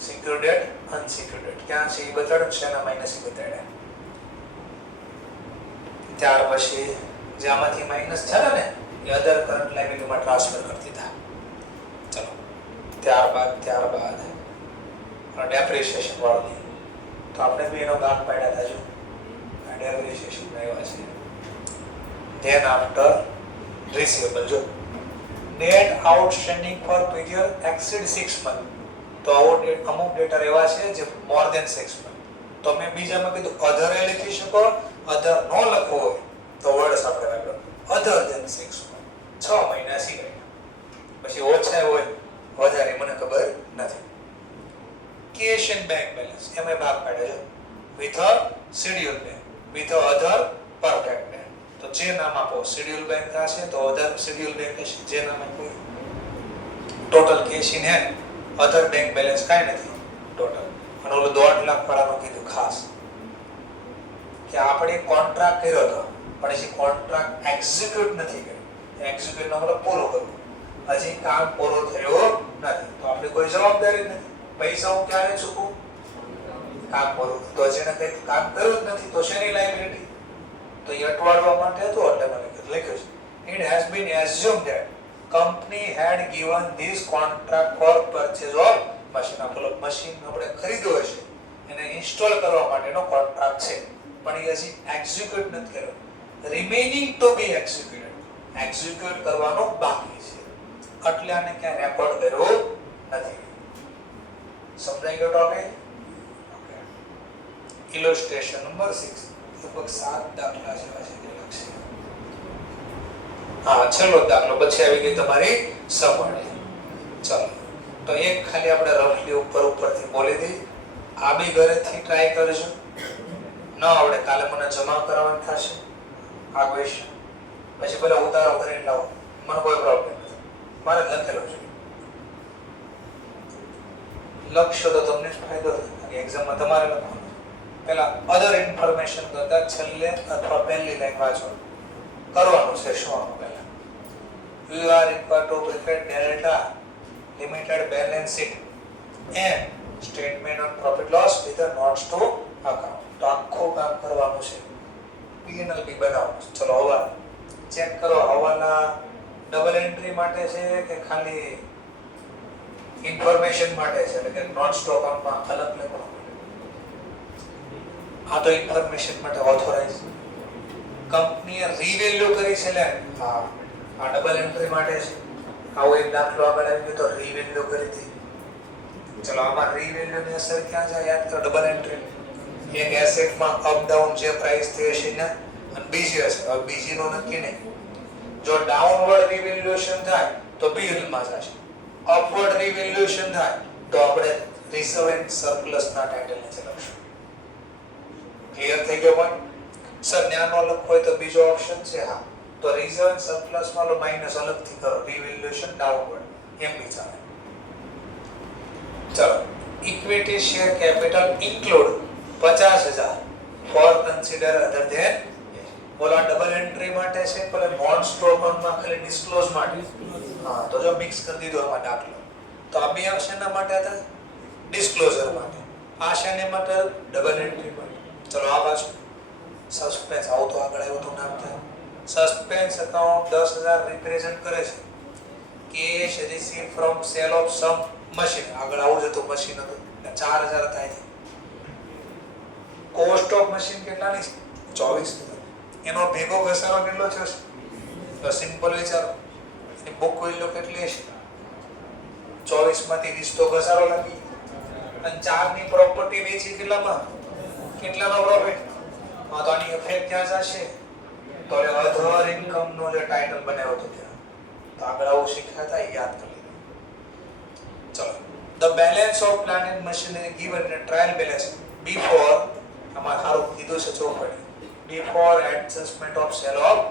Secure date, unsecure date ક્યાં છે એ બતાડ્યું છે એના માઇનસ એ બતાડ્યા. ત્યાર પછી જે આમાંથી માઇનસ થયા ને એ અધર કરંટ લાયબિલિટીમાં ટ્રાન્સફર કરી દીધા. ચલો ત્યારબાદ ડેપ્રિસિએશન વાળું તો આપણે બી એનો ભાગ પાડ્યા હતા. જો આ ડેપ્રિસિએશન આવ્યા છે. ધેન આફ્ટર રિસીવેબલ જો net outstanding for period exceed 6 months તો અમુક ડેટા એવા છે જે more than 6 months. તો મેં બીજામાં કીધું અધર એ લખી શકો. અધર નો લખવો હોય તો વર્ડ્સ આપણે વાપરો અધર ધેન 6 months 6 મહિના સિવાય. પછી ઓછા હોય વધારે મને ખબર નથી. કેશ એન્ડ બેંક બેલેન્સ એમાં ભાગ પાડે છે with a schedule bank with a other perfect bank. તો જે નામ આપો શેડ્યુલ બેંક હશે તો અધર શેડ્યુલ બેંક હશે. જે નામ આપો total cash in hand other bank balance કાંઈ નથી ટોટલ. અને ઓલો 1.5 લાખ વાળાનું કીધું ખાસ કે આપણે કોન્ટ્રાક્ટ કર્યો હતો પણ હજી કોન્ટ્રાક્ટ એક્ઝિક્યુટ નથી કર્યો. એક્ઝિક્યુટ નો મતલબ પૂરો કરવો. હજી કામ પૂરો થયો નથી તો આપણે કોઈ જવાબદારી નથી. પૈસા હું ક્યારે ચૂકવું? કામ પૂરું તો જેને કંઈ કામ કર્યું જ નથી તો શેની લાયબિલિટી? તો એ અટવાડવા માટે હતું એટલે મને લખ્યું છે it has been assumed that company had given this contract for purchase of machine. આપણો મશીન આપણે ખરીદ્યો હશે એને ઇન્સ્ટોલ કરવા માટેનો કોન્ટ્રાક્ટ છે પણ એ હજી એક્ઝિક્યુટ નથી કર્યો. રિમેનિંગ ટુ બી એક્ઝિક્યુટ કરવાનો બાકી છે એટલે આને ક્યાં રેકોર્ડ કર્યો નથી. સમજાઈ ગયો ટોપિક? ઓકે. ઇલોસ્ટ્રેશન નંબર 6 લગભગ 7 દાખલા જેવા છે તે લખશે. હા છેલ્લો દાખલો પછી આવી ગઈ તમારી સમજણી. ચલો તો એક ખાલી આપણે રફલી ઉપરથી બોલી દી. આ બી ઘરેથી ટ્રાય કરજો. ન આવડે કાલે મને જમા કરાવવાનું થશે આ ક્વેશ્ચન. પછી પેલા ઉતારો કરીને લાવો મને કોઈ પ્રોબ્લેમ નથી. મારે લખેલો છે લક્ષ્ય તો તમને જ ફાયદો થાય. એક્ઝામમાં તમારે લખવાનું. પહેલા અધર ઇન્ફોર્મેશન કરતા છેલ્લે અથવા પહેલી લાઈન વાંચો કરવાનું છે. શું આમાં પહેલા you are required to prepare delta limited balance sheet and statement of profit loss with the notes to account. તો આખું કામ કરવાનું છે. P&L બી બનાવવાનું છે. ચલો હવા ચેક કરો. હવાના ડબલ એન્ટ્રી માટે છે કે ખાલી ઇન્ફોર્મેશન માટે છે એટલે કે નોટ્સ ટુ અકાઉન્ટમાં અલગ લખવાનું? આ તો ઇન્ફોર્મેશન માટે ઓથોરાઇઝ કંપનીએ રીવેલ્યુ કરી છે લે. હા આ ડબલ એન્ટ્રી માટે છે. આવો એક દાખલો આગળ આવી ગયો તો રીવેલ્યુ કરી હતી. ચલો આમાં રીવેલ્યુ ની અસર ક્યાં જાય યાદ કરો. ડબલ એન્ટ્રી એક એસેટમાં અપ ડાઉન જે પ્રાઇસ થઈ હશે ને અને બીજી હશે. હવે બીજી નો નક્કી નહીં. જો ડાઉનવર્ડ રીવેલ્યુએશન થાય તો P&L માં જશે. અપવર્ડ રીવેલ્યુએશન થાય તો આપણે રિઝર્વ એન્ડ સરપ્લસ ના ટાઇટલ નીચે લખશું. ક્લિયર થઈ ગયો પોઈન્ટ? સર ન્યાનો લખો હોય તો બીજો ઓપ્શન છે. હા તો રિઝર્વ એન્ડ સરપ્લસ માં લો માઈનસ અલગથી કરો. રીવેલ્યુએશન ડાઉનવર્ડ એમ બી ચાલે. ચલો equity share capital include 50,000 for consider other than ઓલા ડબલ એન્ટ્રી માટે છે, પેલા નોન સ્ટોપમાં ખાલી ડિસ્ક્લોઝ માટે. હા, તો જો મિક્સ કરી દીધો આમાં દાખલો. તો આ બે શેના માટે હતા? ડિસ્ક્લોઝર માટે. આ શેને માટે? ડબલ એન્ટ્રી માટે. ચલો આ બાજુ સસ્પેન્સ આવું તો આગળ આવ્યું તો નામ થાય. સસ્પેન્સ એકાઉન્ટ 10000 રિપ્રેઝન્ટ કરે છે cash receive from sale of some machine. આગળ આવું જ હતું, મશીન હતું 4000 થાય છે. કોસ્ટ ઓફ મશીન કેટલાની? 24. એનો ભેગો ઘસારો કેટલો થયો છે? તો સિમ્પલ વિચારો, એની બુક વેલ્યુ કેટલી હશે? 24 માંથી 20 તો ઘસારો લાગી. અને 4 ની પ્રોપર્ટી વેચી કેટલામાં? કેટલાનો પ્રોફિટ? હા, તો આની ઇફેક્ટ ક્યાં જશે? તો અધર ઇન્કમ નો જે ટાઇટલ બનાવ્યો હતો ત્યાં. તો આગળ આવું શીખ્યા હતા, યાદ કરી લો. ચલો, the balance of plant and machinery given in trial balance before, આમાં સારું કીધું છે ચોપડી, before adjustment of cell of,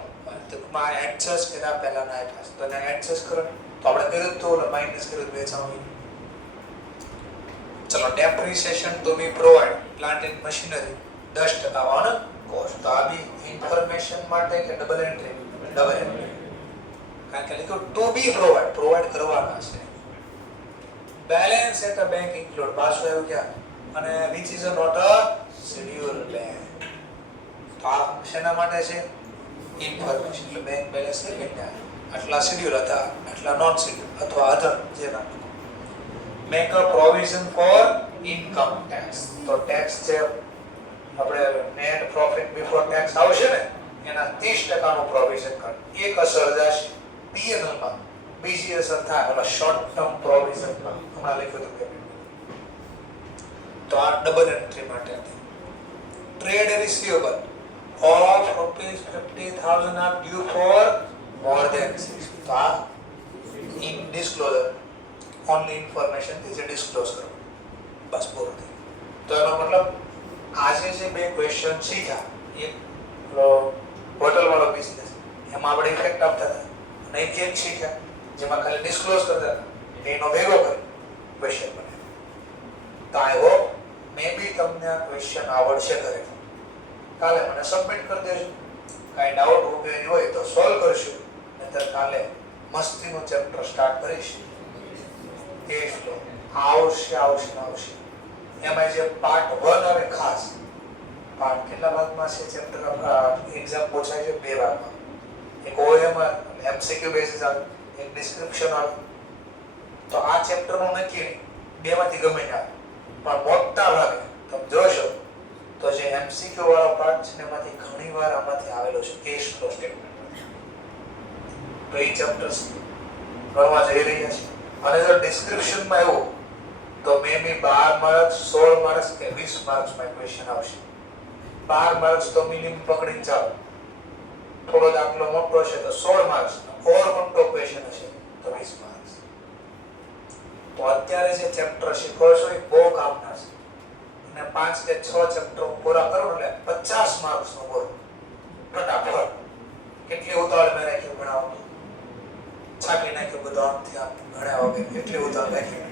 તો માં એડજસ્ટ કર્યા પહેલા ના આપ્યા તો એને એડજસ્ટ કરો. તો આપણે કર્યું તો માઈનસ કર્યું વેચાણ. ચલો, depreciation to be provide plant and machinery 10% on cost. તો આ બી ઇન્ફોર્મેશન માટે કે ડબલ એન્ટ્રી? Double entry. કારણ કે લખ્યું ટુ બી પ્રોવાઇડ કરવાના છે. Balance at a bank include, પાછું આવ્યું ક્યાં? અને which is not a schedule bank. તો આ શેના માટે છે? ઇન્ફોર્મેશન. એટલે બેંક બેલેન્સ એટલે આટલા શેડ્યુલ હતા, આટલા નોન શેડ્યુલ અથવા અધર જે નામ. Make a provision four income tax. તો ટેક્સ જે આપણે નેટ પ્રોફિટ બિફોર ટેક્સ આવશે ને, એના 30% નું પ્રોવિઝન કર. એક અસર જશે P&L માં, બીજી અસર થાય ઓલા શોર્ટ ટર્મ પ્રોવિઝન માં. હમણાં લખ્યું હતું. તો આ ડબલ એન્ટ્રી માટે હતી. Trade receivable of rupees 50,000 are due for more than 6. તો આ in disclosure only information is a disclosure. બસ પૂરું થયું. તો એનો મતલબ આજે જે બે ક્વેશ્ચન શીખ્યા, એક હોટલ વાળો બિઝનેસ એમાં આપણે ઇફેક્ટ આપતા હતા, અને એક ચેક શીખ્યા જેમાં ખાલી ડિસ્ક્લોઝ કરતા હતા, એનો ભેગો કરી ક્વેશ્ચન બને. તો આઈ હોપ મે બી તમને આ ક્વેશ્ચન આવડશે ઘરે. કાલે મને સબમિટ કરી દેજો. કાંઈ ડાઉટ વગેરે હોય તો સોલ્વ કરશું, નહીતર કાલે મસ્તીનો ચેપ્ટર સ્ટાર્ટ કરીશું. કેશ ફ્લો આવશે. એમાં જે પાર્ટ 1 આવે, ખાસ પાર્ટ કેટલા ભાગમાં છે ચેપ્ટર? એક્ઝામ પૂછાય છે 2 ભાગમાં. એક OMR MCQ બેસિસ આવે, એક ડિસ્ક્રિપ્શન આવે. તો આ ચેપ્ટરનું નક્કી નહીં, બેમાંથી ગમે તે આવે, પણ મોટા ભાગે તમે જોશો તો જે MCQ વાળો પાર્ટ છે એમાંથી ઘણીવાર આમાંથી આવેલો છે કેશ ફ્લો સ્ટેટમેન્ટ. તો એ ચેપ્ટર્સ ભણવા જઈ રહ્યા છે. અને જો ડિસ્ક્રિપ્શનમાં આવ્યો તો મે બી 12 માર્ક્સ 16 માર્ક્સ કે 20 માર્ક્સમાં ક્વેશ્ચન આવશે. 12 માર્ક્સ તો મિનિમમ પકડીને ચાલો. થોડો દાખલો મોટો છે તો 16 માર્ક્સ, ઓર મોટો ક્વેશ્ચન હશે તો 20 માર્ક્સ. તો અત્યારે જે ચેપ્ટર શીખો છો એ બહુ કામના છે. અને 5 કે 6 ચેપ્ટર પૂરા કરો એટલે 50 માર્ક્સ નો બોલ ફટાફટ. કેટલી ઉતાવળ મેં રાખ્યું ભણાવવાનું, છાપી નાખ્યું બધું આમથી આમ ભણાવ્યા વગર, એટલી ઉતાવળ રાખી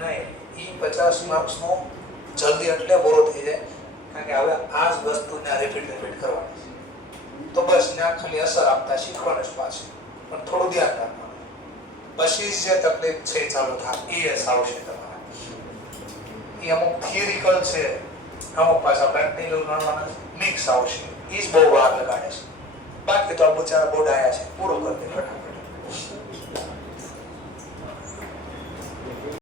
નહીં. એ 50 માર્ક્સ નો જલ્દી એટલે પૂરો થઈ જાય, કારણ કે હવે આ જ વસ્તુને રિપીટ કરવાની છે. તો બસ ત્યાં ખાલી અસર આપતા શીખવાનું જ પાછું, પણ થોડું ધ્યાન રાખવાનું. પછી જે તકલીફ છે ચાલુ થાય એ આવશે તમારે. એ અમુક થિયરિકલ છે, અમુક પાછા પ્રેક્ટિકલ ગણવાના મિક્સ આવશે. એ જ બહુ વાર લગાડે છે. બાકી તો આ બચારા બહુ ડાયા છે, પૂરું કરી દે ફટાફટ.